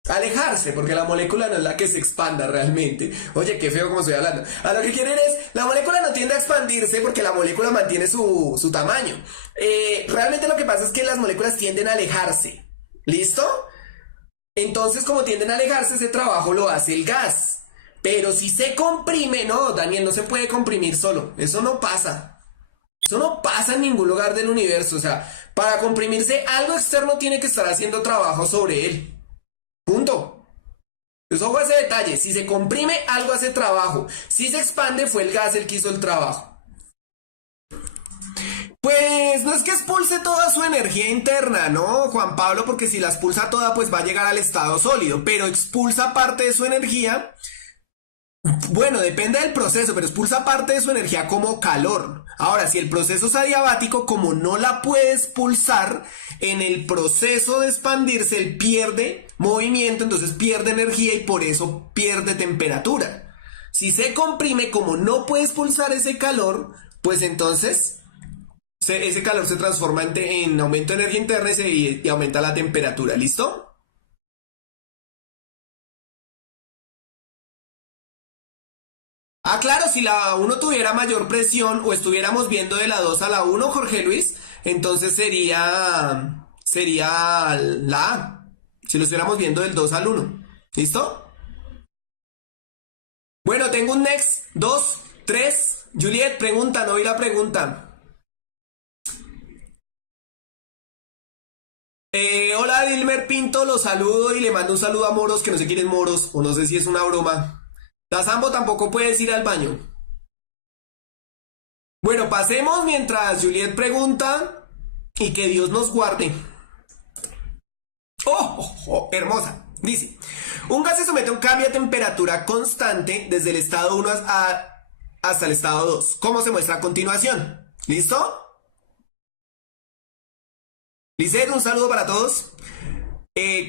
Alejarse, porque la molécula no es la que se expanda realmente. Oye, qué feo como estoy hablando. A lo que quieren es, la molécula no tiende a expandirse porque la molécula mantiene su tamaño. Realmente lo que pasa es que las moléculas tienden a alejarse. ¿Listo? Entonces, como tienden a alejarse, ese trabajo lo hace el gas. Pero si se comprime, no, Daniel, no se puede comprimir solo. Eso no pasa. Eso no pasa en ningún lugar del universo. O sea, para comprimirse, algo externo tiene que estar haciendo trabajo sobre él. Punto. Pues ojo a ese detalle. Si se comprime, algo hace trabajo. Si se expande, fue el gas el que hizo el trabajo. Pues no es que expulse toda su energía interna, ¿no, Juan Pablo? Porque si la expulsa toda, pues va a llegar al estado sólido. Pero expulsa parte de su energía. Bueno, depende del proceso, pero expulsa parte de su energía como calor. Ahora, si el proceso es adiabático, como no la puede expulsar, en el proceso de expandirse, él pierde movimiento, entonces pierde energía y por eso pierde temperatura. Si se comprime, como no puede expulsar ese calor, pues entonces ese calor se transforma en aumento de energía interna y aumenta la temperatura. ¿Listo? Ah, claro, si la uno tuviera mayor presión o estuviéramos viendo de la 2 a la uno, Jorge Luis, entonces sería la A. Si lo estuviéramos viendo del 2 al uno. ¿Listo? Bueno, tengo un next, 2, 3. Juliet, pregunta, no vi la pregunta. Hola, Dilmer Pinto, lo saludo y le mando un saludo a Moros, que no sé quién es Moros, o no sé si es una broma. La Sambo tampoco puedes ir al baño. Bueno, pasemos mientras Juliet pregunta y que Dios nos guarde. ¡Oh, oh, oh! Hermosa. Dice, un gas se somete a un cambio de temperatura constante desde el estado 1 hasta el estado 2, como se muestra a continuación. ¿Listo? Lisette, un saludo para todos.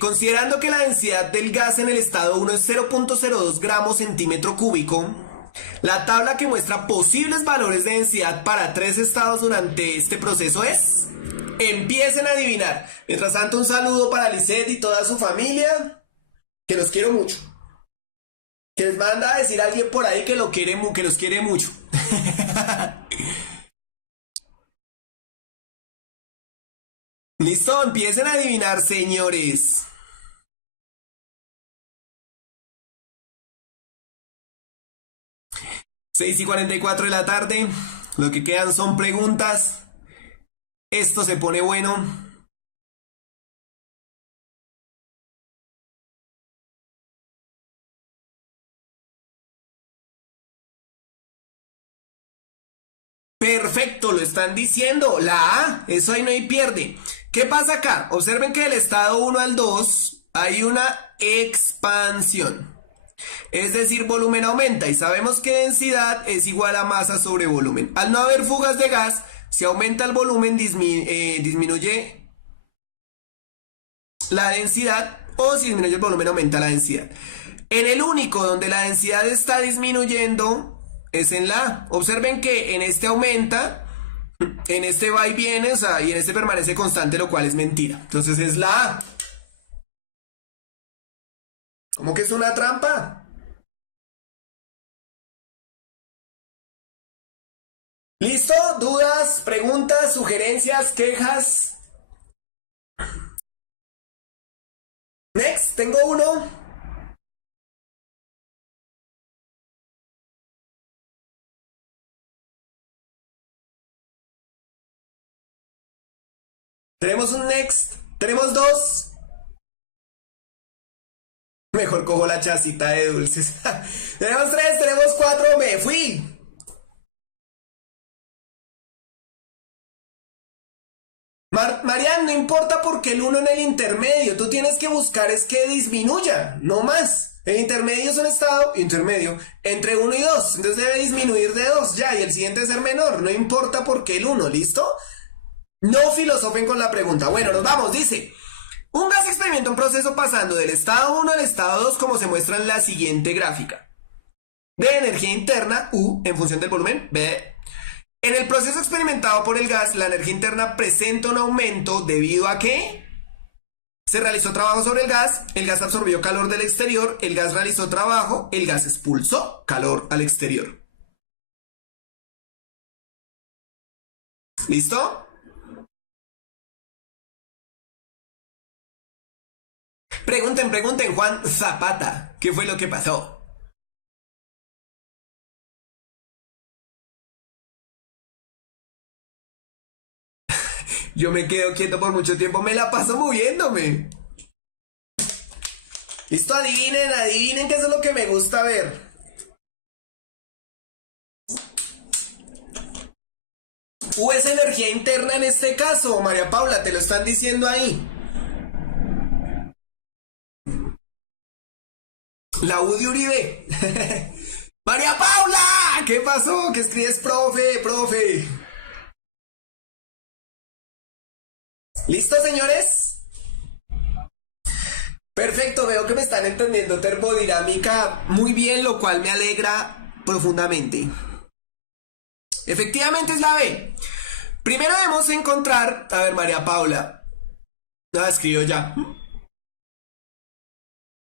Considerando que la densidad del gas en el estado 1 es 0.02 gramos centímetro cúbico, la tabla que muestra posibles valores de densidad para tres estados durante este proceso es... Empiecen a adivinar. Mientras tanto, un saludo para Lisette y toda su familia, que los quiero mucho. Que les manda a decir a alguien por ahí que, que los quiere mucho. Listo, empiecen a adivinar, señores. 6:44 de la tarde. Lo que quedan son preguntas. Esto se pone bueno. Perfecto, lo están diciendo. La A, eso ahí no hay pierde. ¿Qué pasa acá? Observen que del estado 1 al 2 hay una expansión. Es decir, volumen aumenta y sabemos que densidad es igual a masa sobre volumen. Al no haber fugas de gas, si aumenta el volumen disminuye la densidad, o si disminuye el volumen aumenta la densidad. En el único donde la densidad está disminuyendo es en la A. Observen que en este aumenta En este va y viene, o sea, y en este permanece constante, lo cual es mentira. Entonces es la A. ¿Cómo que es una trampa? ¿Listo? ¿Dudas, preguntas, sugerencias, quejas? Next, tengo uno. Tenemos un next. Tenemos dos. Mejor cojo la chacita de dulces. Tenemos tres, tenemos cuatro. Me fui. Marian, no importa porque el uno en el intermedio. Tú tienes que buscar es que disminuya, no más. El intermedio es un estado intermedio entre uno y 2. Entonces debe disminuir de 2 ya. Y el siguiente debe ser menor. No importa porque el uno, ¿listo? No filosofen con la pregunta. Bueno, nos vamos. Dice: un gas experimenta un proceso pasando del estado 1 al estado 2 como se muestra en la siguiente gráfica. De energía interna, U, en función del volumen, B. En el proceso experimentado por el gas, la energía interna presenta un aumento debido a que se realizó trabajo sobre el gas absorbió calor del exterior, el gas realizó trabajo, el gas expulsó calor al exterior. ¿Listo? Pregunten, Juan Zapata, ¿qué fue lo que pasó? Yo me quedo quieto por mucho tiempo, me la paso moviéndome. Listo, adivinen qué es lo que me gusta ver. U es energía interna en este caso, María Paula, te lo están diciendo ahí. La U de Uribe. María Paula, ¿qué pasó? ¿Qué escribes, profe? ¿Listo, señores? Perfecto, veo que me están entendiendo termodinámica muy bien, lo cual me alegra profundamente. Efectivamente es la B. Primero debemos encontrar, a ver, María Paula. Escribió ya.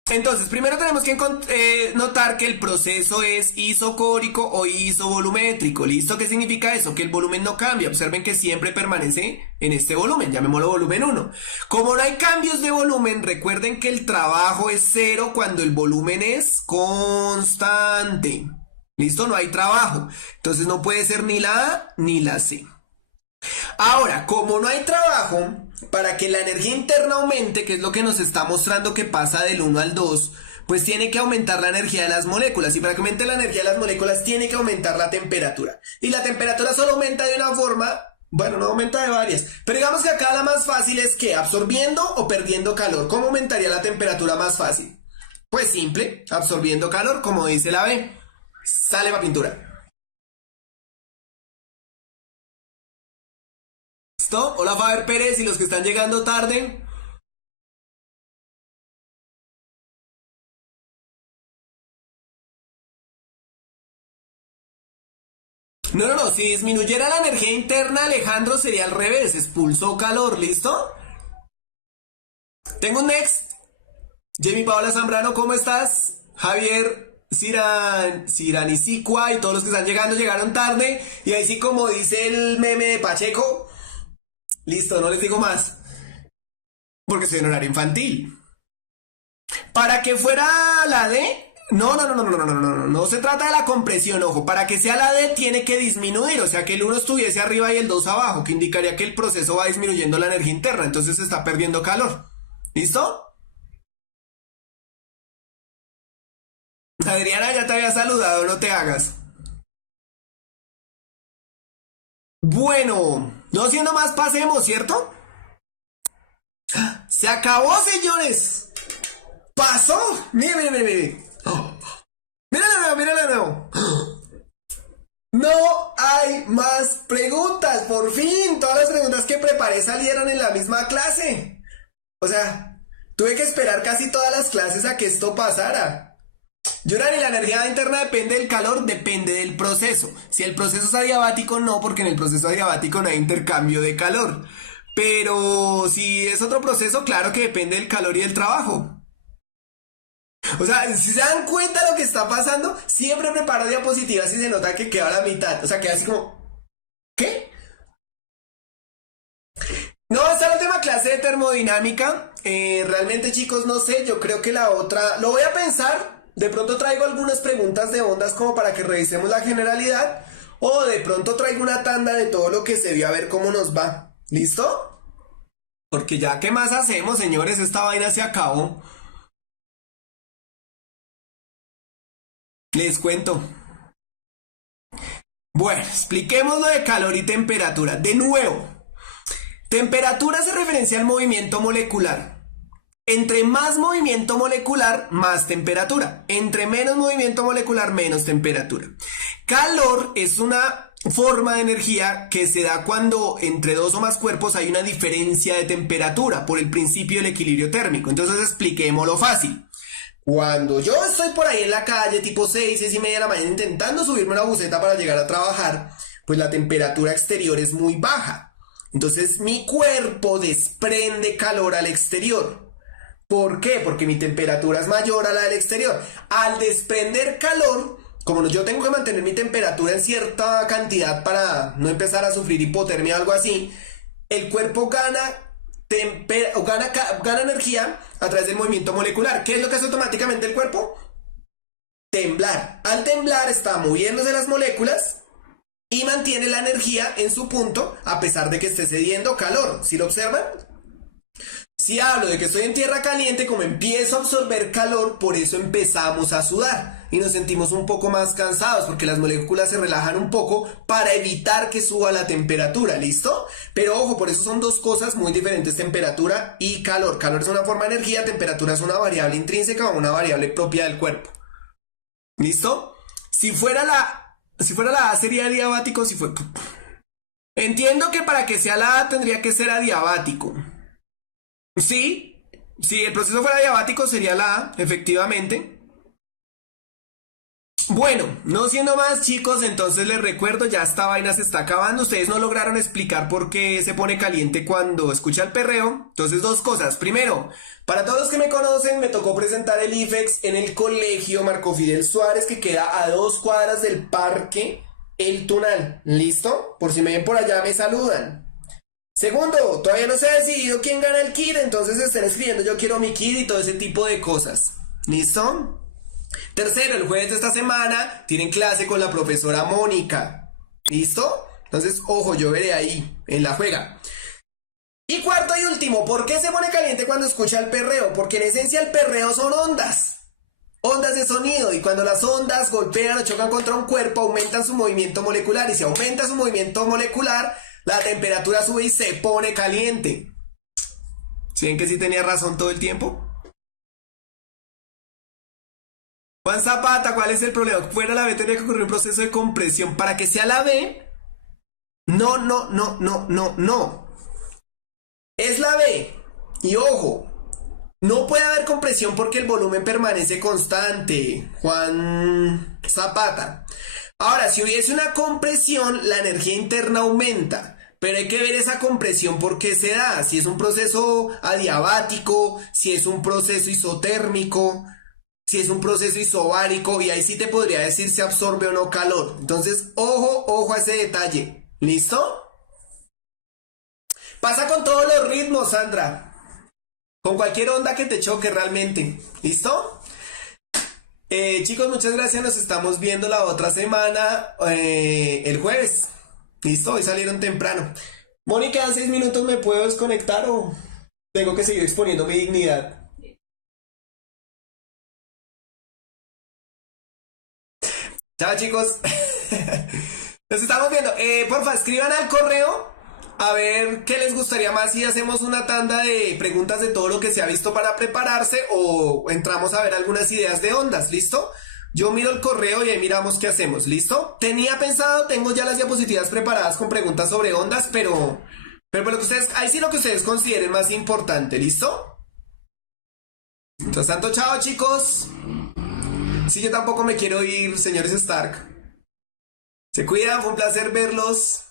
Entonces, primero tenemos que notar que el proceso es isocórico o isovolumétrico. ¿Listo? ¿Qué significa eso? Que el volumen no cambia. Observen que siempre permanece en este volumen. Llamémoslo volumen 1. Como no hay cambios de volumen, recuerden que el trabajo es cero cuando el volumen es constante. ¿Listo? No hay trabajo. Entonces no puede ser ni la A ni la C. Ahora, como no hay trabajo, para que la energía interna aumente, que es lo que nos está mostrando que pasa del 1 al 2, pues tiene que aumentar la energía de las moléculas. Y para que aumente la energía de las moléculas, tiene que aumentar la temperatura. Y la temperatura solo aumenta de una forma, bueno, no aumenta de varias. Pero digamos que acá la más fácil es que absorbiendo o perdiendo calor. ¿Cómo aumentaría la temperatura más fácil? Pues simple, absorbiendo calor, como dice la B. Sale para pintura. ¿Listo? Hola Faber Pérez y los que están llegando tarde. No, si disminuyera la energía interna, Alejandro, sería al revés, expulsó calor, ¿listo? Tengo un next. Jamie Paola Zambrano, ¿cómo estás? Javier Siranicicua y todos los que están llegando llegaron tarde. Y ahí sí, como dice el meme de Pacheco, listo, no les digo más. Porque soy en horario infantil. Para que fuera la D, no se trata de la compresión, ojo, para que sea la D tiene que disminuir, o sea que el uno estuviese arriba y el 2 abajo, que indicaría que el proceso va disminuyendo la energía interna, entonces se está perdiendo calor. ¿Listo? Adriana ya te había saludado, no te hagas. Bueno, no siendo más, pasemos, ¿cierto? Se acabó, señores. Pasó. Mire. Míralo de nuevo. No hay más preguntas, por fin. Todas las preguntas que preparé salieron en la misma clase. O sea, tuve que esperar casi todas las clases a que esto pasara. Yurani, la energía interna depende del calor, depende del proceso. Si el proceso es adiabático, no, porque en el proceso adiabático no hay intercambio de calor. Pero si es otro proceso, claro que depende del calor y del trabajo. O sea, si se dan cuenta de lo que está pasando, siempre preparo diapositivas y se nota que queda a la mitad. O sea, queda así como, ¿qué? No, esta es la última clase de termodinámica. Realmente, chicos, no sé, yo creo que la otra, lo voy a pensar. De pronto traigo algunas preguntas de ondas como para que revisemos la generalidad. O de pronto traigo una tanda de todo lo que se vio a ver cómo nos va. ¿Listo? Porque ya, ¿qué más hacemos, señores? Esta vaina se acabó. Les cuento. Bueno, expliquemos lo de calor y temperatura. De nuevo, temperatura se referencia al movimiento molecular. Entre más movimiento molecular, más temperatura. Entre menos movimiento molecular, menos temperatura. Calor es una forma de energía que se da cuando entre dos o más cuerpos hay una diferencia de temperatura por el principio del equilibrio térmico. Entonces expliquémoslo fácil. Cuando yo estoy por ahí en la calle, tipo 6:30 de la mañana, intentando subirme a una buseta para llegar a trabajar, pues la temperatura exterior es muy baja. Entonces mi cuerpo desprende calor al exterior. ¿Por qué? Porque mi temperatura es mayor a la del exterior. Al desprender calor, como yo tengo que mantener mi temperatura en cierta cantidad para no empezar a sufrir hipotermia o algo así, el cuerpo gana energía a través del movimiento molecular. ¿Qué es lo que hace automáticamente el cuerpo? Temblar. Al temblar está moviéndose las moléculas y mantiene la energía en su punto a pesar de que esté cediendo calor. ¿Sí lo observan? Si hablo de que estoy en tierra caliente, como empiezo a absorber calor, por eso empezamos a sudar y nos sentimos un poco más cansados porque las moléculas se relajan un poco para evitar que suba la temperatura, ¿listo? Pero ojo, por eso son dos cosas muy diferentes, temperatura y calor. Calor es una forma de energía, temperatura es una variable intrínseca o una variable propia del cuerpo. ¿Listo? Si fuera la A sería adiabático, Entiendo que para que sea la A tendría que ser adiabático. Sí, si el proceso fuera diabático sería la A, efectivamente. Bueno, no siendo más, chicos, entonces les recuerdo, ya esta vaina se está acabando. Ustedes no lograron explicar por qué se pone caliente cuando escucha el perreo. Entonces, dos cosas. Primero, para todos los que me conocen, me tocó presentar el IFEX en el colegio Marco Fidel Suárez, que queda a 2 cuadras del parque El Tunal. ¿Listo? Por si me ven por allá, me saludan. Segundo, todavía no se ha decidido quién gana el kit, entonces estén escribiendo yo quiero mi kit y todo ese tipo de cosas. ¿Listo? Tercero, el jueves de esta semana tienen clase con la profesora Mónica. ¿Listo? Entonces, ojo, yo veré ahí, en la juega. Y cuarto y último, ¿por qué se pone caliente cuando escucha el perreo? Porque en esencia el perreo son ondas. Ondas de sonido, y cuando las ondas golpean o chocan contra un cuerpo, aumentan su movimiento molecular, y si aumenta su movimiento molecular, la temperatura sube y se pone caliente. ¿Sí ven que sí tenía razón todo el tiempo? Juan Zapata, ¿cuál es el problema? Fuera la B tendría que ocurrir un proceso de compresión. Para que sea la B, no. Es la B. Y ojo, no puede haber compresión porque el volumen permanece constante. Juan Zapata. Ahora, si hubiese una compresión, la energía interna aumenta. Pero hay que ver esa compresión por qué se da. Si es un proceso adiabático, si es un proceso isotérmico, si es un proceso isobárico, y ahí sí te podría decir si absorbe o no calor. Entonces, ojo a ese detalle. ¿Listo? Pasa con todos los ritmos, Sandra. Con cualquier onda que te choque realmente. ¿Listo? Chicos, muchas gracias. Nos estamos viendo la otra semana, el jueves. ¿Listo? Hoy salieron temprano. Mónica, en 6 minutos me puedo desconectar o tengo que seguir exponiendo mi dignidad. Chao, chicos. Nos estamos viendo. Porfa, escriban al correo a ver qué les gustaría más, si hacemos una tanda de preguntas de todo lo que se ha visto para prepararse o entramos a ver algunas ideas de ondas. ¿Listo? Yo miro el correo y ahí miramos qué hacemos. ¿Listo? Tenía pensado, tengo ya las diapositivas preparadas con preguntas sobre ondas, pero por lo que ustedes, ahí sí lo que ustedes consideren más importante. ¿Listo? Entonces tanto, chao, chicos. Sí, yo tampoco me quiero ir, señores Stark. Se cuidan, fue un placer verlos.